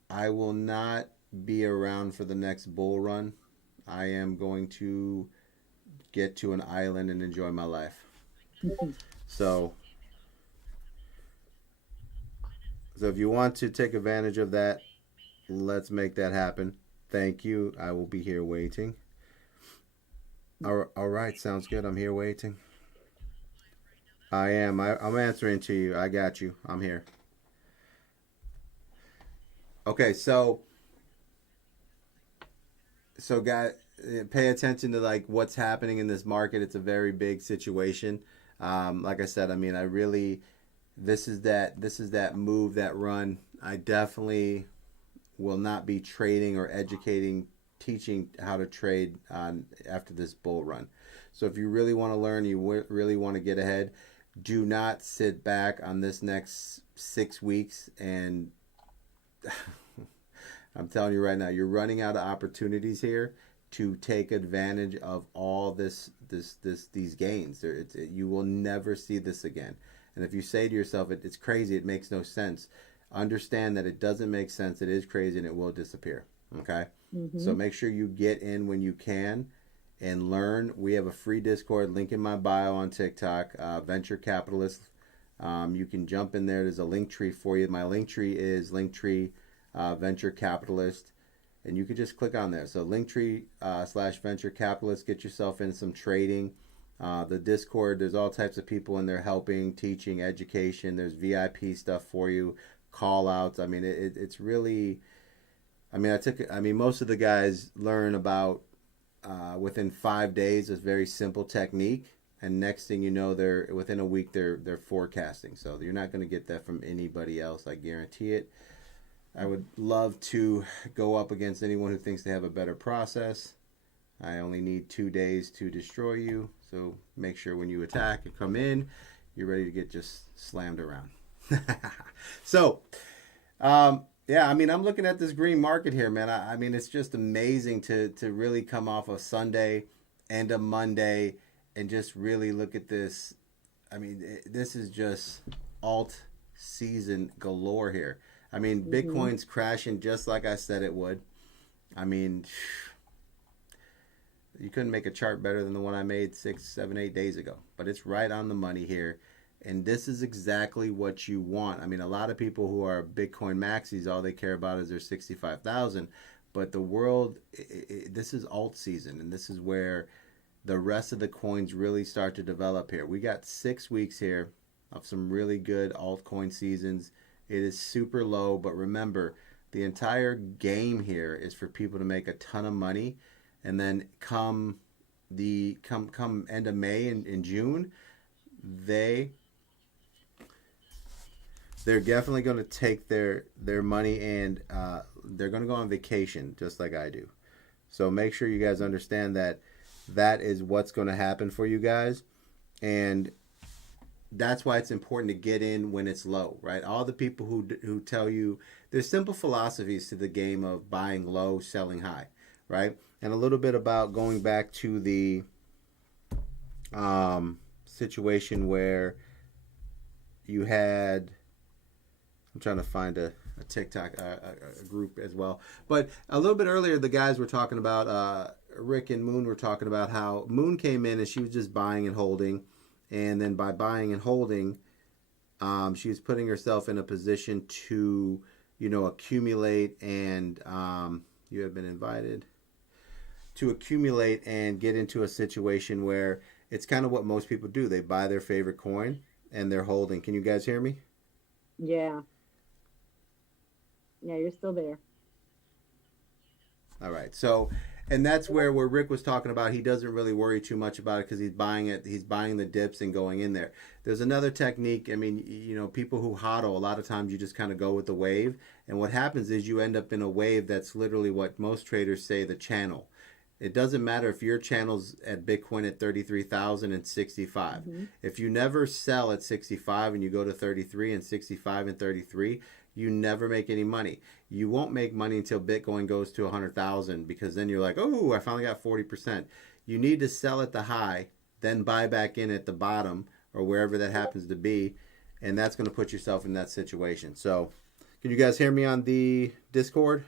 I will not be around for the next bull run. I am going to get to an island and enjoy my life. So if you want to take advantage of that, let's make that happen. Thank you. I will be here waiting. All right. Sounds good. I'm here waiting. I am. I'm answering to you. I got you. I'm here. Okay. So guys, pay attention to like what's happening in this market. It's a very big situation. Like I said, I mean, this is that move, that run. I definitely will not be trading or teaching how to trade after this bull run. So if you really want to learn, you really want to get ahead, do not sit back on this next 6 weeks. And I'm telling you right now, you're running out of opportunities here to take advantage of all these gains. You will never see this again. And if you say to yourself, it's crazy, it makes no sense, understand that it doesn't make sense. It is crazy and it will disappear. Okay? Mm-hmm. So make sure you get in when you can and learn. We have a free Discord, link in my bio on TikTok, Venture Capitalist. You can jump in there. There's a link tree for you. My link tree is Linktree Venture Capitalist. And you can just click on there. So Linktree / Venture Capitalist. Get yourself in some trading. The Discord, there's all types of people in there helping, teaching, education. There's VIP stuff for you, call outs. I mean, it's really, I mean, most of the guys learn about within 5 days, a very simple technique. And next thing you know, within a week, they're forecasting. So you're not going to get that from anybody else. I guarantee it. I would love to go up against anyone who thinks they have a better process. I only need 2 days to destroy you. So make sure when you attack and come in, you're ready to get just slammed around. So, yeah, I mean, I'm looking at this green market here, man. I mean, it's just amazing to really come off a Sunday and a Monday and just really look at this. I mean, this is just alt season galore here. I mean, Bitcoin's crashing just like I said it would. I mean, you couldn't make a chart better than the one I made 6, 7, 8 days ago. But it's right on the money here. And this is exactly what you want. I mean, a lot of people who are Bitcoin maxis, all they care about is their 65,000. But the world, this is alt season, and this is where the rest of the coins really start to develop here. We got 6 weeks here of some really good altcoin seasons. It is super low, but remember, the entire game here is for people to make a ton of money, and then come end of May and in June, they're definitely going to take their money and they're going to go on vacation just like I do. So make sure you guys understand that that is what's going to happen for you guys, and that's why it's important to get in when it's low, right? All the people who tell you there's simple philosophies to the game of buying low, selling high, right? And a little bit about going back to the situation where you had, I'm trying to find a TikTok a group as well, but a little bit earlier the guys were talking about Rick and Moon were talking about how Moon came in and she was just buying and holding, and then by buying and holding, she was putting herself in a position to, accumulate and you have been invited to accumulate and get into a situation where it's kind of what most people do. They buy their favorite coin and they're holding. Can you guys hear me? Yeah. Yeah, you're still there. All right. So, and that's where Rick was talking about, he doesn't really worry too much about it because he's buying it. He's buying the dips and going in there. There's another technique. I mean, people who hodl, a lot of times you just kind of go with the wave. And what happens is you end up in a wave that's literally what most traders say the channel. It doesn't matter if your channel's at Bitcoin at 33,000 and 65. Mm-hmm. If you never sell at 65 and you go to 33 and 65 and 33, you never make any money. You won't make money until Bitcoin goes to 100,000, because then you're like, oh, I finally got 40%. You need to sell at the high, then buy back in at the bottom or wherever that happens to be, and that's going to put yourself in that situation. So, can you guys hear me on the Discord?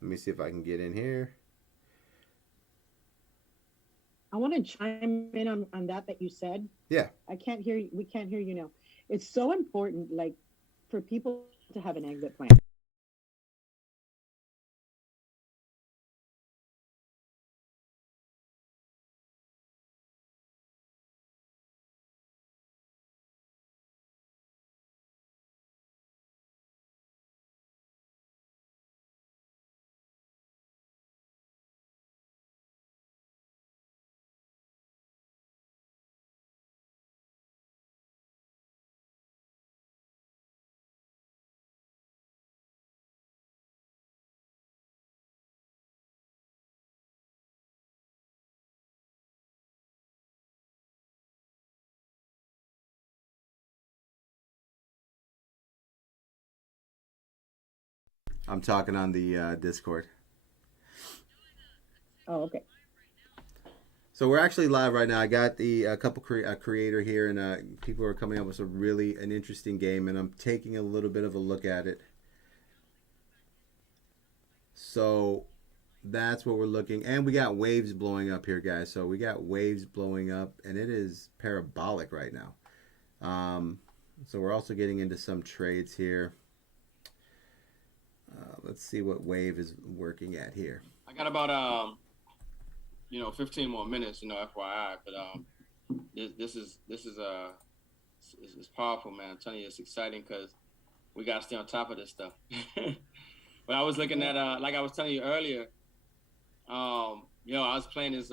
Let me see if I can get in here. I want to chime in on that you said. Yeah. I can't hear you. We can't hear you now. It's so important, like, for people to have an exit plan. I'm talking on the Discord. Oh, okay. So we're actually live right now. I got the couple creator here, and people are coming up with an interesting game, and I'm taking a little bit of a look at it. So that's what we're looking, and we got waves blowing up here, guys. So we got waves blowing up, and it is parabolic right now. So we're also getting into some trades here. Let's see what wave is working at here. I got about 15 more minutes, FYI. But this is powerful, man. I'm telling you, it's exciting because we gotta stay on top of this stuff. But I was looking at like I was telling you earlier, I was playing this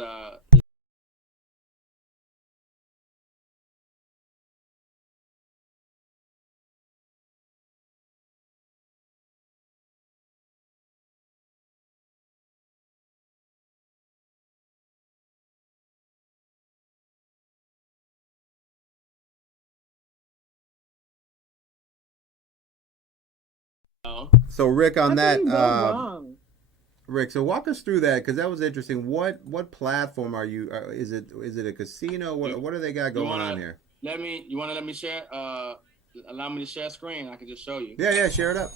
So Rick, on How that, can you go wrong? Rick, so walk us through that, because that was interesting. What platform are you? Is it a casino? What do they got going on here? You want to let me share? Allow me to share screen. I can just show you. Yeah, share it up.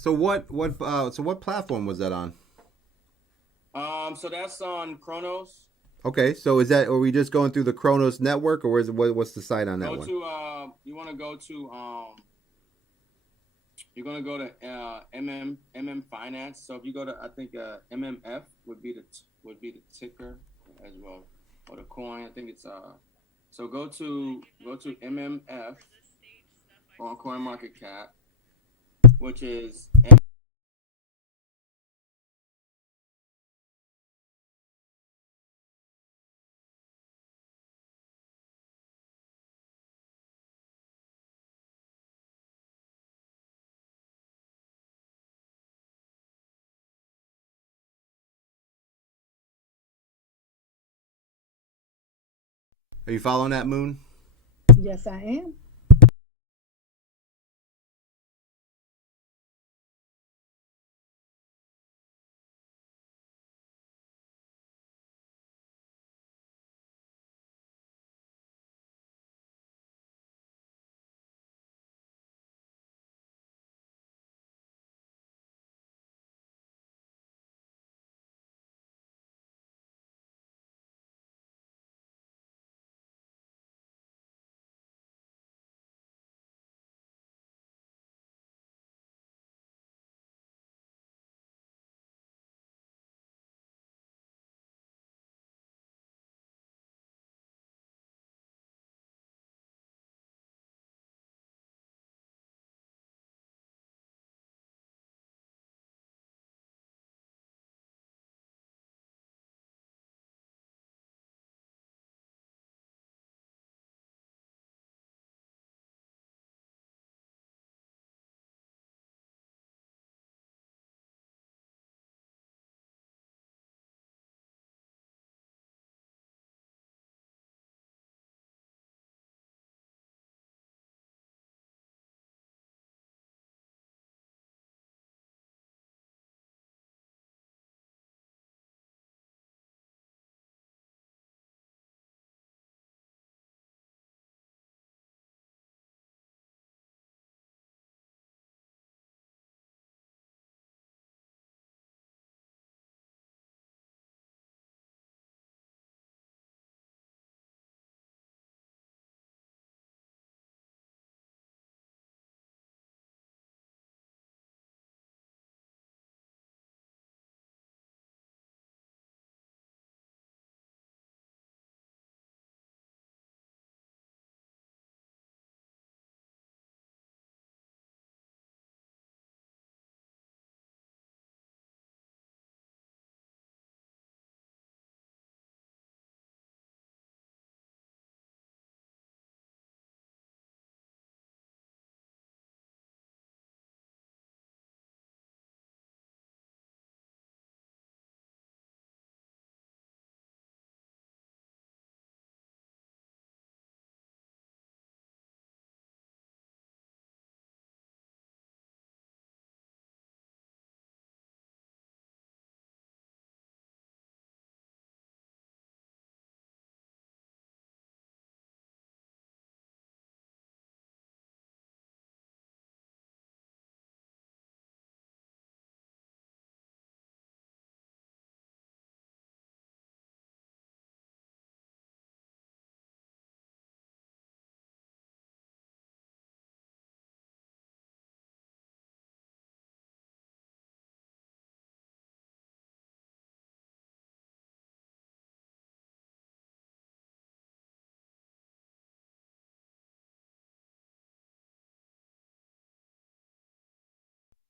So what platform was that on? So that's on Chronos. Okay, so are we just going through the Kronos network, or what's the site on that Go one? to you want to go to you're gonna go to MM Finance. So if you go to, I think MMF would be the ticker as well, or the coin. I think it's so go to MMF on CoinMarketCap, which is Are you following that, Moon? Yes, I am.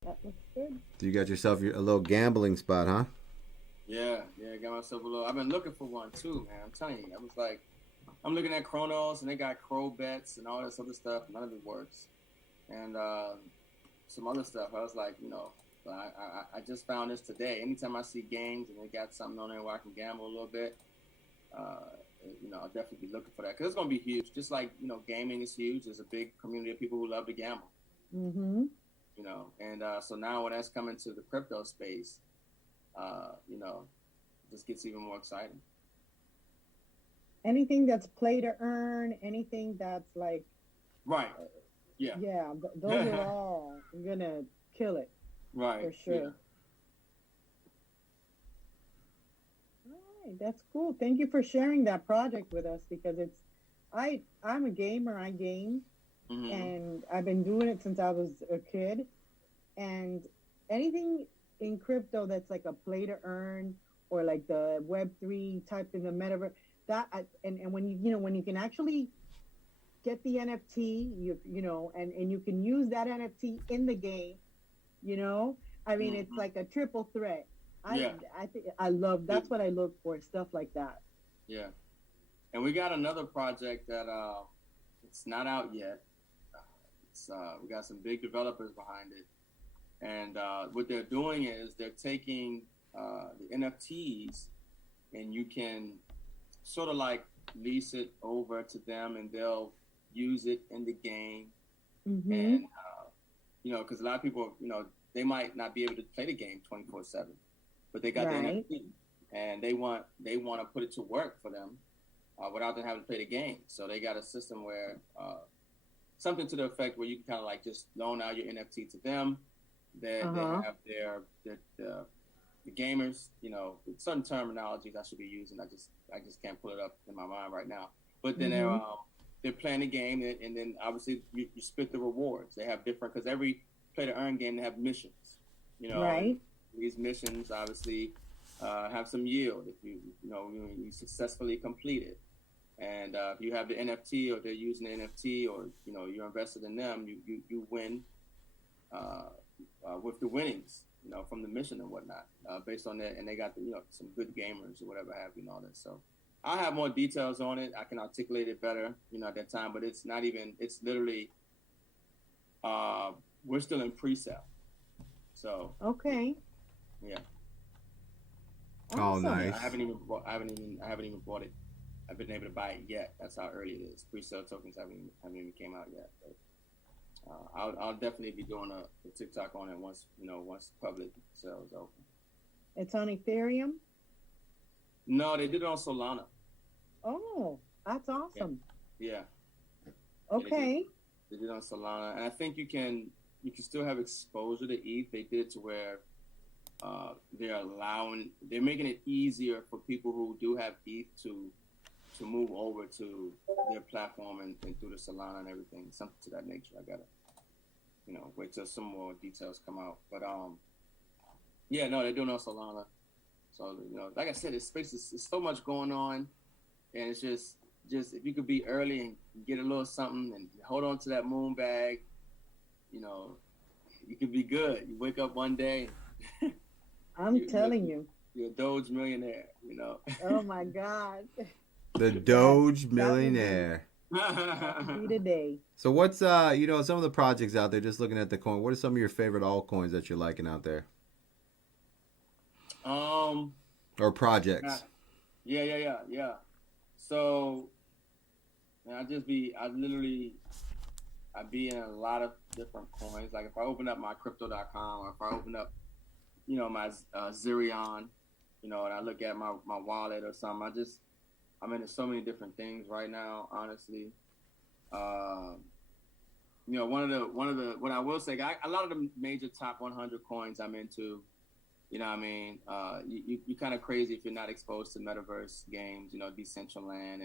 That looks good. So you got yourself a little gambling spot, huh? yeah, got myself a little. I've been looking for one too, man. I'm telling you, I was like, I'm looking at Chronos and they got Crow bets and all this other stuff. None of it works, and some other stuff. I was like, I just found this today. Anytime I see games and they got something on there where I can gamble a little bit, uh, I'll definitely be looking for that because it's gonna be huge. Just like gaming is huge. There's a big community of people who love to gamble. Mm-hmm. And so now when that's coming to the crypto space, it just gets even more exciting. Anything that's play to earn, anything that's like, Right. Yeah. yeah, those are all gonna kill it. Right. for sure. All right, that's cool. Thank you for sharing that project with us because I'm a gamer. I game, Yeah. Hmm. and I've been doing it since I was a kid. And anything in crypto that's like a play to earn or like the Web3 type in the metaverse, and when when you can actually get the NFT, and you can use that NFT in the game, you know, I mean, it's Hmm. like a triple threat. Yeah. I think I love that's what I look for, stuff like that. Yeah. And we got another project that it's not out yet. We got some big developers behind it, and what they're doing is they're taking the NFTs, and you can sort of like lease it over to them, and they'll use it in the game. Mm-hmm. And because a lot of people, they might not be able to play the game 24/7, but they got the Right. NFT, and they want to put it to work for them without them having to play the game. So they got a system where something to the effect where you can kind of like just loan out your NFT to them. They Uh-huh. have the gamers, certain terminologies I should be using. I just can't pull it up in my mind right now. But then Mm-hmm. they're playing the game, and then obviously you split the rewards. They have different because every play to earn game they have missions, and Right. these missions obviously have some yield if you successfully complete it. And if you have the NFT or they're using the NFT or you're invested in them, you win uh, with the winnings, from the mission and whatnot, based on that. And they got some good gamers or whatever have you and all that. So I have more details on it. I can articulate it better, at that time. But it's not even. It's literally uh, we're still in pre-sale. So Okay. yeah, Oh, Awesome. yeah. I nice. haven't even bought. I haven't even bought it. I've been able to buy it yet. That's how early it is. Pre-sale tokens haven't even came out yet. But I'll definitely be doing a TikTok on it once public sales open. It's on Ethereum. No, they did it on Solana. Oh, that's Yeah, awesome. yeah, yeah. They did. Okay. They did it on Solana, and I think you can still have exposure to ETH. They did to where they're making it easier for people who do have ETH to move over to their platform and through the Solana and everything, something to that nature. I gotta wait till some more details come out, but yeah, no, they're doing it on Solana. So like I said, this space is so much going on, and it's just if you could be early and get a little something and hold on to that moon bag, you know, you could be good. You wake up one day, I'm you telling you. you're a Doge millionaire. Oh my God. The That Doge that would be Millionaire. that would be the day. So what's some of the projects out there? Just looking at the coin, what are some of your favorite altcoins that you're liking out there, um, or projects? yeah, yeah. So, man, I'd be in a lot of different coins. Like if I open up my crypto.com or if I open up, my Zerion, and I look at my wallet or something, I'm into so many different things right now, honestly. Um, what I will say, a lot of the major top 100 coins I'm into. You know what I mean? You kind of crazy if you're not exposed to metaverse games, Decentraland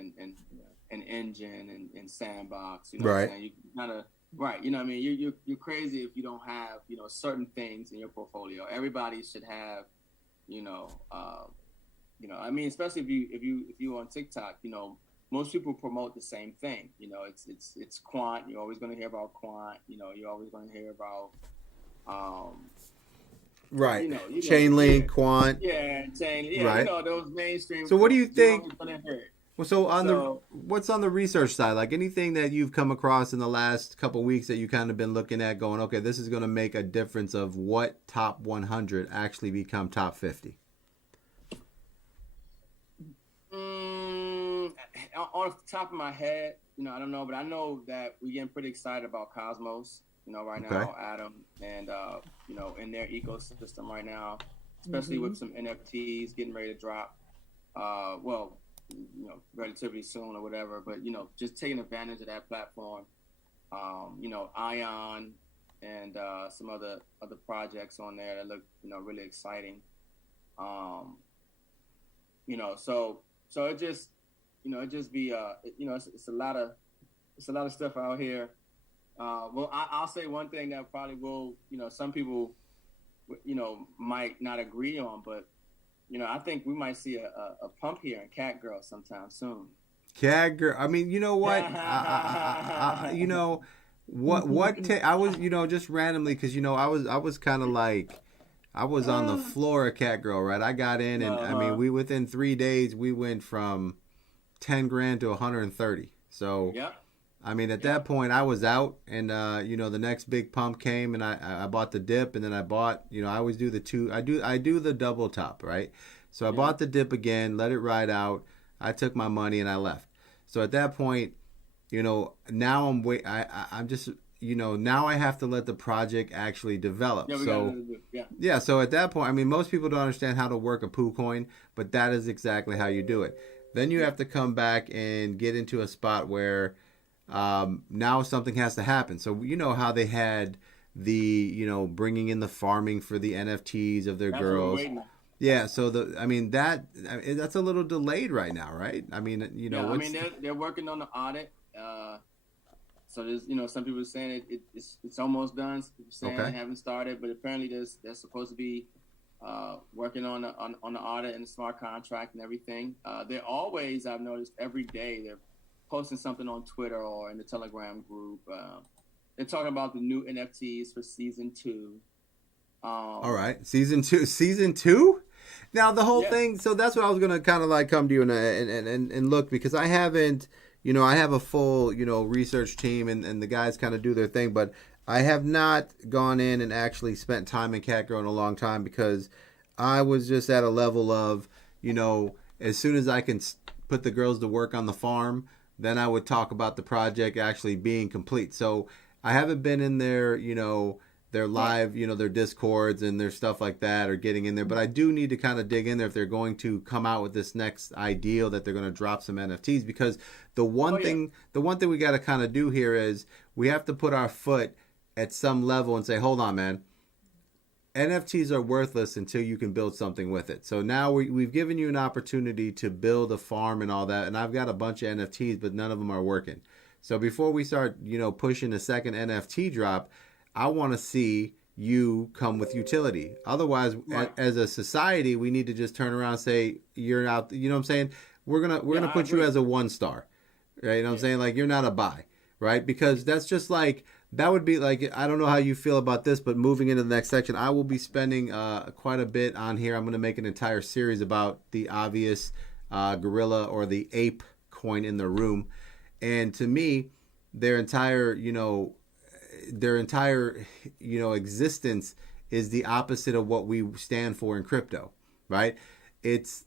and Engine and Sandbox. You know what I'm Right. saying? You kind of right. You know what I mean? You're crazy if you don't have certain things in your portfolio. Everybody should have you know I mean, especially if you on TikTok, most people promote the same thing. It's quant. You're always going to hear about quant. You're always going to hear about um Right. Chain yeah, link, quant. yeah, saying, yeah, Right. those mainstream So what do you coins. You're think? always gonna hear it. Well, so So, what's on the research side? Like anything that you've come across in the last couple weeks that you kind of been looking at, going, okay, this is going to make a difference of what top 100 actually become top 50. mm, on the top of my head, I don't know, but I know that we're getting pretty excited about Cosmos. Right Okay. now, Atom, and in their ecosystem right now, especially Mm-hmm. with some NFTs getting ready to drop. Well, relatively soon or whatever, but just taking advantage of that platform. Ion and some other projects on there that look really exciting. So it just it just be it's a lot of stuff out here. Well, I'll say one thing that probably will some people might not agree on, but I think we might see a pump here in Cat Girl sometime soon. Cat Girl. I mean, you know what? I was just randomly because I was kind of like. I was on the floor of Cat Girl, right? I got in, and I mean, we within 3 days we went from 10 grand to 130. So, Yep. I mean, at that point, I was out, and the next big pump came, and I bought the dip, and then I bought, I always do the two. I do the double top, right? So I bought the dip again, let it ride out. I took my money and I left. So at that point, now I'm just. Now I have to let the project actually develop. So at that point, I mean, most people don't understand how to work a poo coin, but that is exactly how you do it. Then you have to come back and get into a spot where now something has to happen. So how they had the bringing in the farming for the NFTs of their girls. Yeah, so that's a little delayed right now, right? I mean, I mean they're working on the audit. So there's, some people are saying it's almost done. Some people saying they haven't started, but apparently they're supposed to be working on the audit and the smart contract and everything. They're always, I've noticed, every day they're posting something on Twitter or in the Telegram group. They're talking about the new NFTs for season 2. All right, season two. Now the whole thing. So that's what I was gonna kind of like come to you and look, because I haven't. I have a full, research team and the guys kind of do their thing, but I have not gone in and actually spent time in Cat Girl in a long time because I was just at a level of, as soon as I can put the girls to work on the farm, then I would talk about the project actually being complete. So I haven't been in their, their live, their Discords and their stuff like that, or getting in there. But I do need to kind of dig in there if they're going to come out with this next ideal that they're going to drop some NFTs. Because the one thing we got to kind of do here is we have to put our foot at some level and say, hold on, man. NFTs are worthless until you can build something with it. So now we've given you an opportunity to build a farm and all that. And I've got a bunch of NFTs, but none of them are working. So before we start, pushing a second NFT drop, I want to see you come with utility. Otherwise, as a society, we need to just turn around and say, you're out. You know what I'm saying? We're gonna put you as a 1 star. Right? You know what I'm saying? Like, you're not a buy. Right? Because that's just like, that would be like, I don't know how you feel about this, but moving into the next section, I will be spending quite a bit on here. I'm going to make an entire series about the obvious gorilla or the ape coin in the room. And to me, their entire existence is the opposite of what we stand for in crypto, right? It's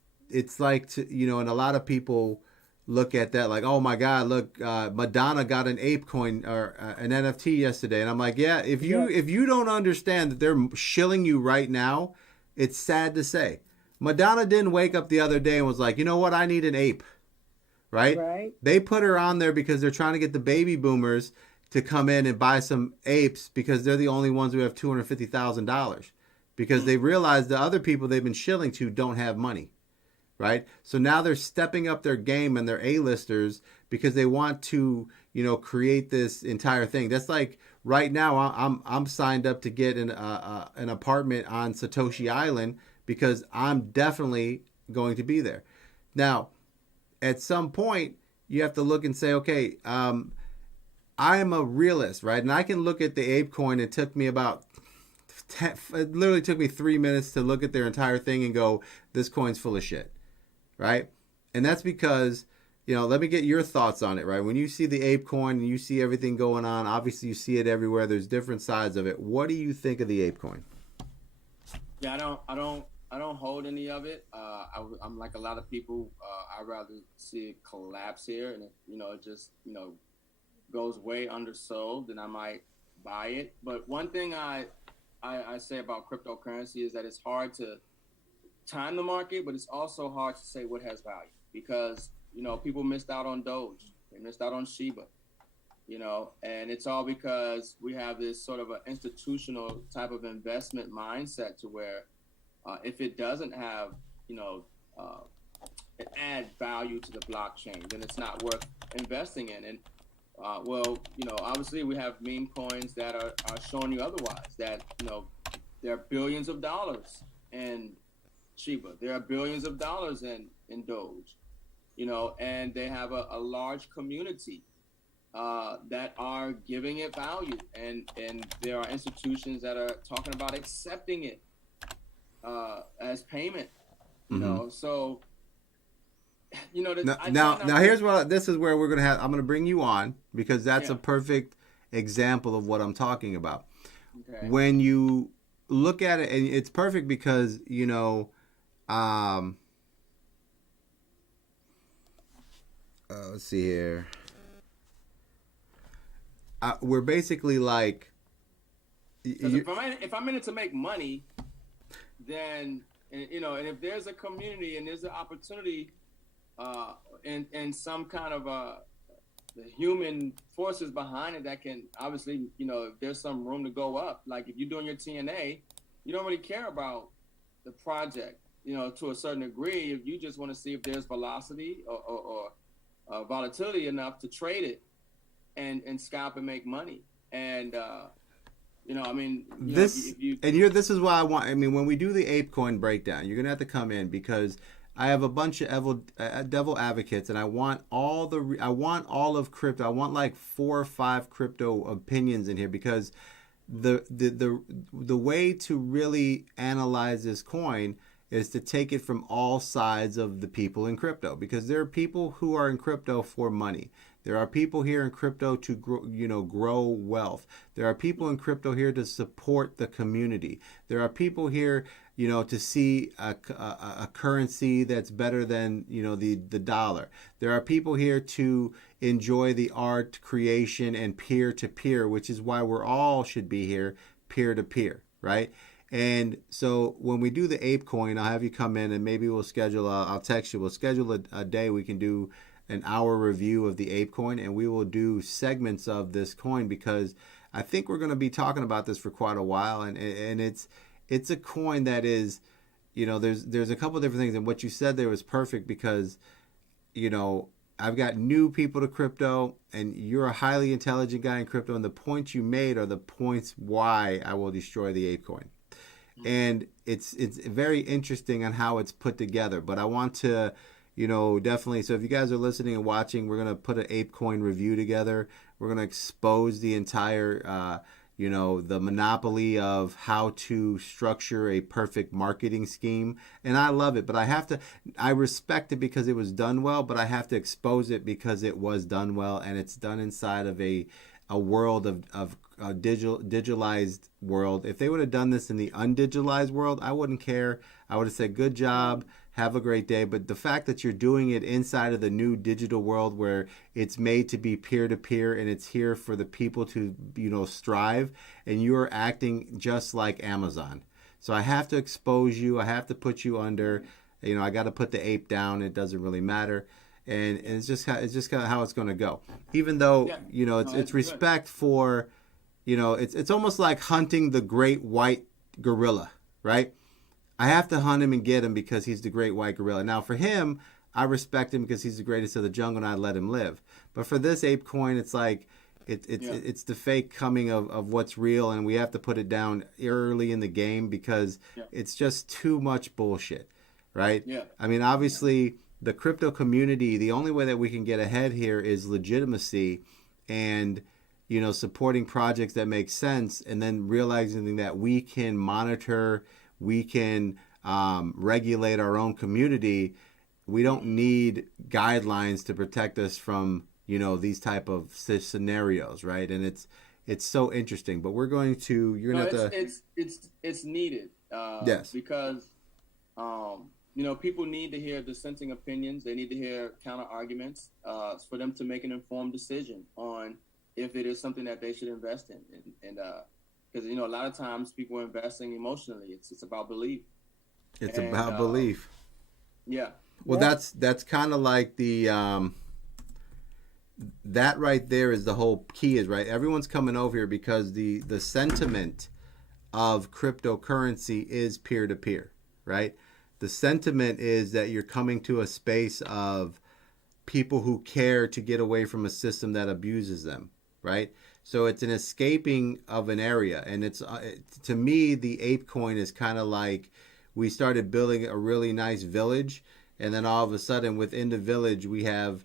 like, and a lot of people look at that like, oh my God, look, Madonna got an ape coin or an NFT yesterday. And I'm like, yeah, if you don't understand that they're shilling you right now, it's sad to say. Madonna didn't wake up the other day and was like, you know what, I need an ape, right? They put her on there because they're trying to get the baby boomers to come in and buy some apes because they're the only ones who have $250,000 because they realize the other people they've been shilling to don't have money, right? So now they're stepping up their game and their A-listers because they want to, create this entire thing. That's like right now I'm signed up to get an apartment on Satoshi Island because I'm definitely going to be there. Now, at some point, you have to look and say, okay, I am a realist, right? And I can look at the ape coin. It took me about it literally took me 3 minutes to look at their entire thing and go, this coin's full of shit, right? And that's because, let me get your thoughts on it, right? When you see the ape coin and you see everything going on, obviously you see it everywhere. There's different sides of it. What do you think of the ape coin? Yeah, I don't hold any of it. I'm like a lot of people. I'd rather see it collapse here, and it just goes way undersold, then I might buy it. But one thing I say about cryptocurrency is that it's hard to time the market, but it's also hard to say what has value because people missed out on Doge, they missed out on Shiba, and it's all because we have this sort of an institutional type of investment mindset to where if it doesn't have, add value to the blockchain, then it's not worth investing in. And obviously we have meme coins that are showing you otherwise, that, there are billions of dollars in Shiba. There are billions of dollars in Doge, and they have a large community that are giving it value. And there are institutions that are talking about accepting it as payment, so, now here's this is where we're going to I'm going to bring you on, because that's a perfect example of what I'm talking about. Okay. When you look at it, and it's perfect because, let's see here. We're basically like, if I'm in it to make money, then, and if there's a community and there's an opportunity and some kind of the human forces behind it that can obviously, if there's some room to go up, like if you're doing your TNA, you don't really care about the project, to a certain degree. If you just want to see if there's velocity or volatility enough to trade it and scalp and make money. And, this is why when we do the ApeCoin breakdown, you're going to have to come in, because I have a bunch of devil advocates, and I want all of crypto. I want like 4 or 5 crypto opinions in here, because the way to really analyze this coin is to take it from all sides of the people in crypto, because there are people who are in crypto for money. There are people here in crypto to grow wealth. There are people in crypto here to support the community. There are people here, to see a currency that's better than, the dollar. There are people here to enjoy the art creation and peer to peer, which is why we're all should be here, peer to peer, right? And so when we do the ApeCoin, I'll have you come in, and maybe we'll schedule, I'll text you, we'll schedule a day we can do an hour review of the ApeCoin, and we will do segments of this coin, because I think we're going to be talking about this for quite a while. And it's a coin that is, there's a couple different things. And what you said there was perfect, because, I've got new people to crypto, and you're a highly intelligent guy in crypto, and the points you made are the points why I will destroy the ApeCoin. And it's very interesting on how it's put together. But I want to, definitely. So if you guys are listening and watching, we're going to put an ApeCoin review together. We're going to expose the entire, the monopoly of how to structure a perfect marketing scheme. And I love it, but I respect it because it was done well, but I have to expose it because it was done well, and it's done inside of a world of a digitalized world. If they would have done this in the undigitalized world, I wouldn't care. I would have said, good job, have a great day. But the fact that you're doing it inside of the new digital world, where it's made to be peer-to-peer, and it's here for the people to, strive, and you're acting just like Amazon. So I have to expose you. I have to put you under, I got to put the ape down. It doesn't really matter. And it's just kind of how it's going to go. Even though, it's respect for, it's almost like hunting the great white gorilla, right? I have to hunt him and get him because he's the great white gorilla. Now, for him, I respect him because he's the greatest of the jungle, and I let him live. But for this ApeCoin, it's like it's the fake coming of what's real, and we have to put it down early in the game because it's just too much bullshit, right? Yeah. I mean, obviously, the crypto community, the only way that we can get ahead here is legitimacy and, supporting projects that make sense, and then realizing that we can monitor, we can regulate our own community. We don't need guidelines to protect us from, these type of scenarios, right? And it's so interesting. But we're going to, you're going to have to. It's needed. Yes. Because, people need to hear dissenting opinions. They need to hear counter arguments for them to make an informed decision on if it is something that they should invest in. And because, a lot of times people are investing emotionally. It's about belief. It's about belief. Yeah. Well, that's kind of like the, that right there is the whole key, is right. Everyone's coming over here because the sentiment of cryptocurrency is peer to peer, right? The sentiment is that you're coming to a space of people who care to get away from a system that abuses them, right? So it's an escaping of an area, and it's to me the ape coin is kind of like we started building a really nice village, and then all of a sudden within the village we have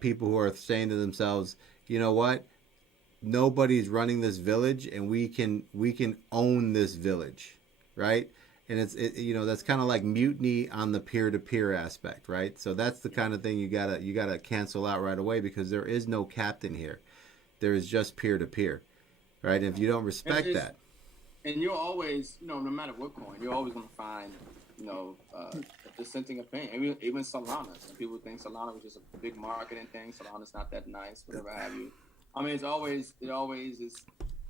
people who are saying to themselves, you know what? Nobody's running this village, and we can own this village, right? And that's kind of like mutiny on the peer to peer aspect, right? So that's the kind of thing you gotta cancel out right away, because there is no captain here. There is just peer to peer, right? And if you don't respect that, And you're always, no matter what coin, you're always going to find, a dissenting opinion. Even Solana. Some people think Solana was just a big marketing thing. Solana's not that nice, whatever have you. I mean, it always is.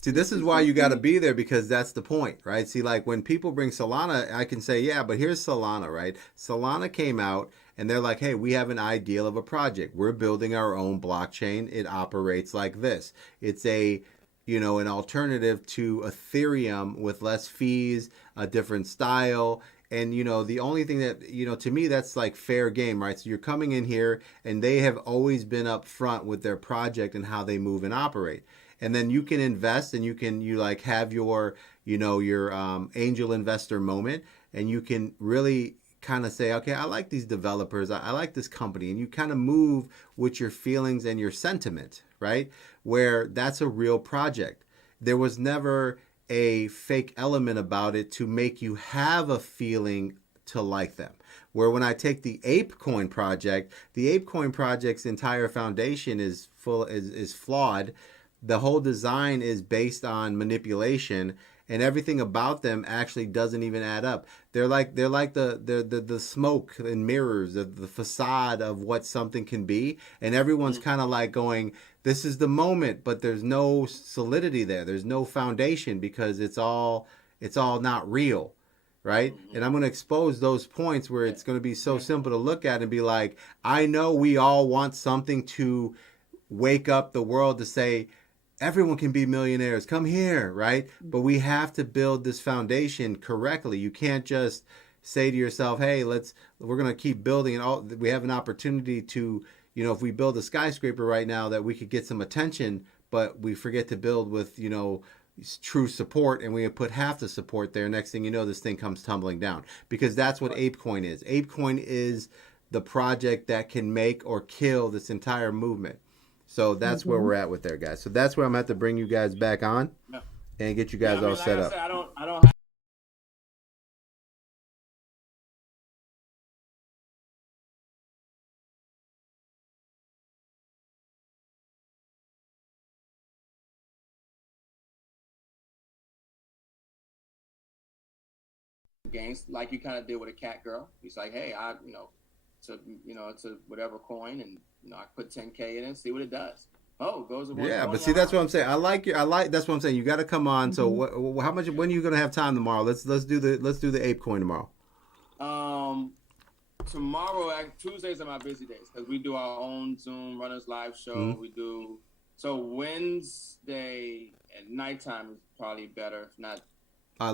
see, this is why you got to be there, because that's the point, right? See, like when people bring Solana, I can say, yeah, but here's Solana, right? Solana came out and they're like, hey, we have an ideal of a project. We're building our own blockchain. It operates like this. It's an alternative to Ethereum with less fees, a different style. And, the only thing that, to me, that's like fair game, right? So you're coming in here and they have always been up front with their project and how they move and operate. And then you can invest, and you like have your angel investor moment, and you can really kind of say, okay, I like these developers, I like this company, and you kind of move with your feelings and your sentiment, right? Where that's a real project. There was never a fake element about it to make you have a feeling to like them. Where when I take the ApeCoin project, the ApeCoin project's entire foundation is flawed. The whole design is based on manipulation, and everything about them actually doesn't even add up. They're like the smoke and mirrors, the facade of what something can be, and everyone's kind of like going, this is the moment, but there's no solidity there. There's no foundation, because it's all not real, right? And I'm going to expose those points where it's going to be so simple to look at and be like, I know we all want something to wake up the world to say, everyone can be millionaires. Come here, right? But we have to build this foundation correctly. You can't just say to yourself, "Hey, we're going to keep building, and we have an opportunity to, if we build a skyscraper right now, that we could get some attention, but we forget to build with, true support, and we put half the support there. Next thing you know, this thing comes tumbling down, because that's what ApeCoin is. ApeCoin is the project that can make or kill this entire movement. So that's where we're at with there, guys. So that's where I'm going to have to bring you guys back on and get you guys all set up. I don't have games like you kind of did with a cat girl. He's like, hey, it's a whatever coin, and I put 10K in it, see what it does. Oh, it goes. Yeah, but see, that's what I'm saying. That's what I'm saying. You got to come on. So, how much? When are you going to have time tomorrow? Let's do the ApeCoin tomorrow. Tomorrow, Tuesdays are my busy days, because we do our own Zoom runners live show. We do Wednesday at nighttime is probably better. If not,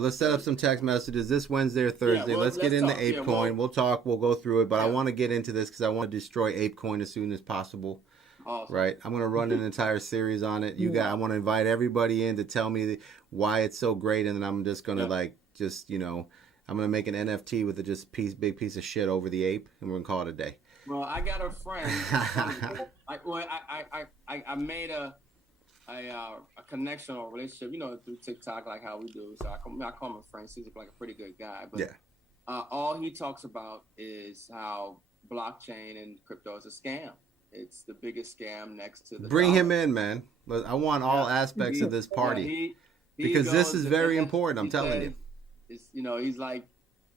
let's set up some text messages this Wednesday or Thursday. Let's get into ApeCoin. We'll talk. We'll go through it. But I want to get into this because I want to destroy ApeCoin as soon as possible. Awesome. Right, I'm going to run an entire series on it. I want to invite everybody in to tell me why it's so great, and then I'm just going to I'm going to make an NFT with a big piece of shit over the ape, and we're going to call it a day. Well, I got a friend. I made a connection or relationship, through TikTok, like how we do. So I call him a friend. Seems like a pretty good guy. But all he talks about is how blockchain and crypto is a scam. It's the biggest scam next to the Bring dollar. him in, man. I want all aspects of this party, because this is very important. I'm telling you. He's like,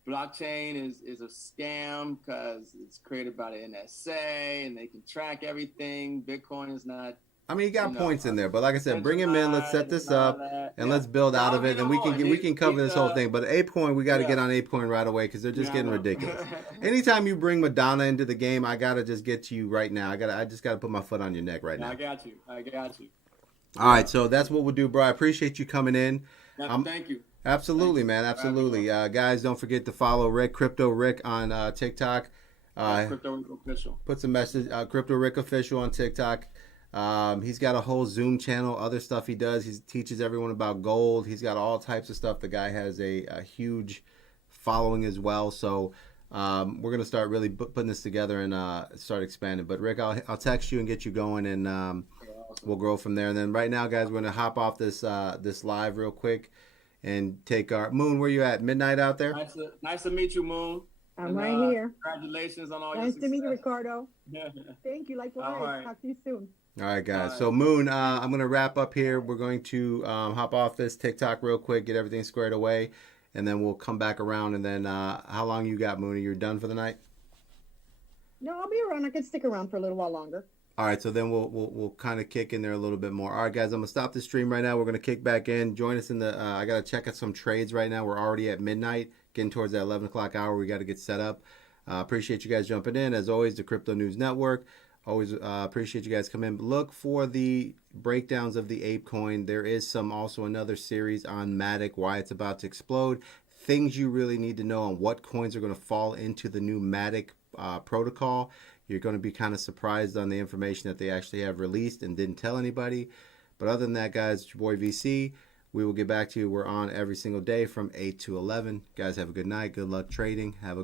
blockchain is a scam because it's created by the NSA and they can track everything. Bitcoin is not I mean, you got You know, points in there, but like I said, bring him in. Let's set this up, and let's build out of it, and we can cover this whole thing. But ApeCoin, we got to get on ApeCoin right away because they're just getting ridiculous. Anytime you bring Madonna into the game, I gotta just get you right now. I just gotta put my foot on your neck right now. I got you. All right, so that's what we'll do, bro. I appreciate you coming in. Thank you. Absolutely, man. Absolutely. Guys, don't forget to follow Rick, Crypto Rick on TikTok. Crypto Rick Official. Put some message, Crypto Rick Official on TikTok. He's got a whole Zoom channel, other stuff he does. He teaches everyone about gold. He's got all types of stuff. The guy has a huge following as well. So we're going to start really putting this together and start expanding. But Rick, I'll text you and get you going, and we'll grow from there. And then right now, guys, we're going to hop off this live real quick and take our Moon. Where you at? Midnight out there? Nice to meet you, Moon. I'm right here. Congratulations on all your Nice success. to meet you, Ricardo. Thank you. Likewise. All right. Talk to you soon. All right, guys. So Moon, I'm going to wrap up here. We're going to hop off this TikTok real quick, get everything squared away, and then we'll come back around. And then how long you got, Moon? You're done for the night? No, I'll be around. I can stick around for a little while longer. All right, so then we'll kind of kick in there a little bit more. All right, guys, I'm gonna stop the stream right now. We're gonna kick back in. Join us in the. I gotta check out some trades right now. We're already at midnight, getting towards that 11 o'clock hour. We got to get set up. Appreciate you guys jumping in. As always, the Crypto News Network. Always appreciate you guys coming in. Look for the breakdowns of the ApeCoin. There is also another series on Matic, why it's about to explode. Things you really need to know on what coins are going to fall into the new Matic protocol. You're going to be kind of surprised on the information that they actually have released and didn't tell anybody. But other than that, guys, it's your boy VC. We will get back to you. We're on every single day from 8 to 11. Guys, have a good night. Good luck trading. Have a good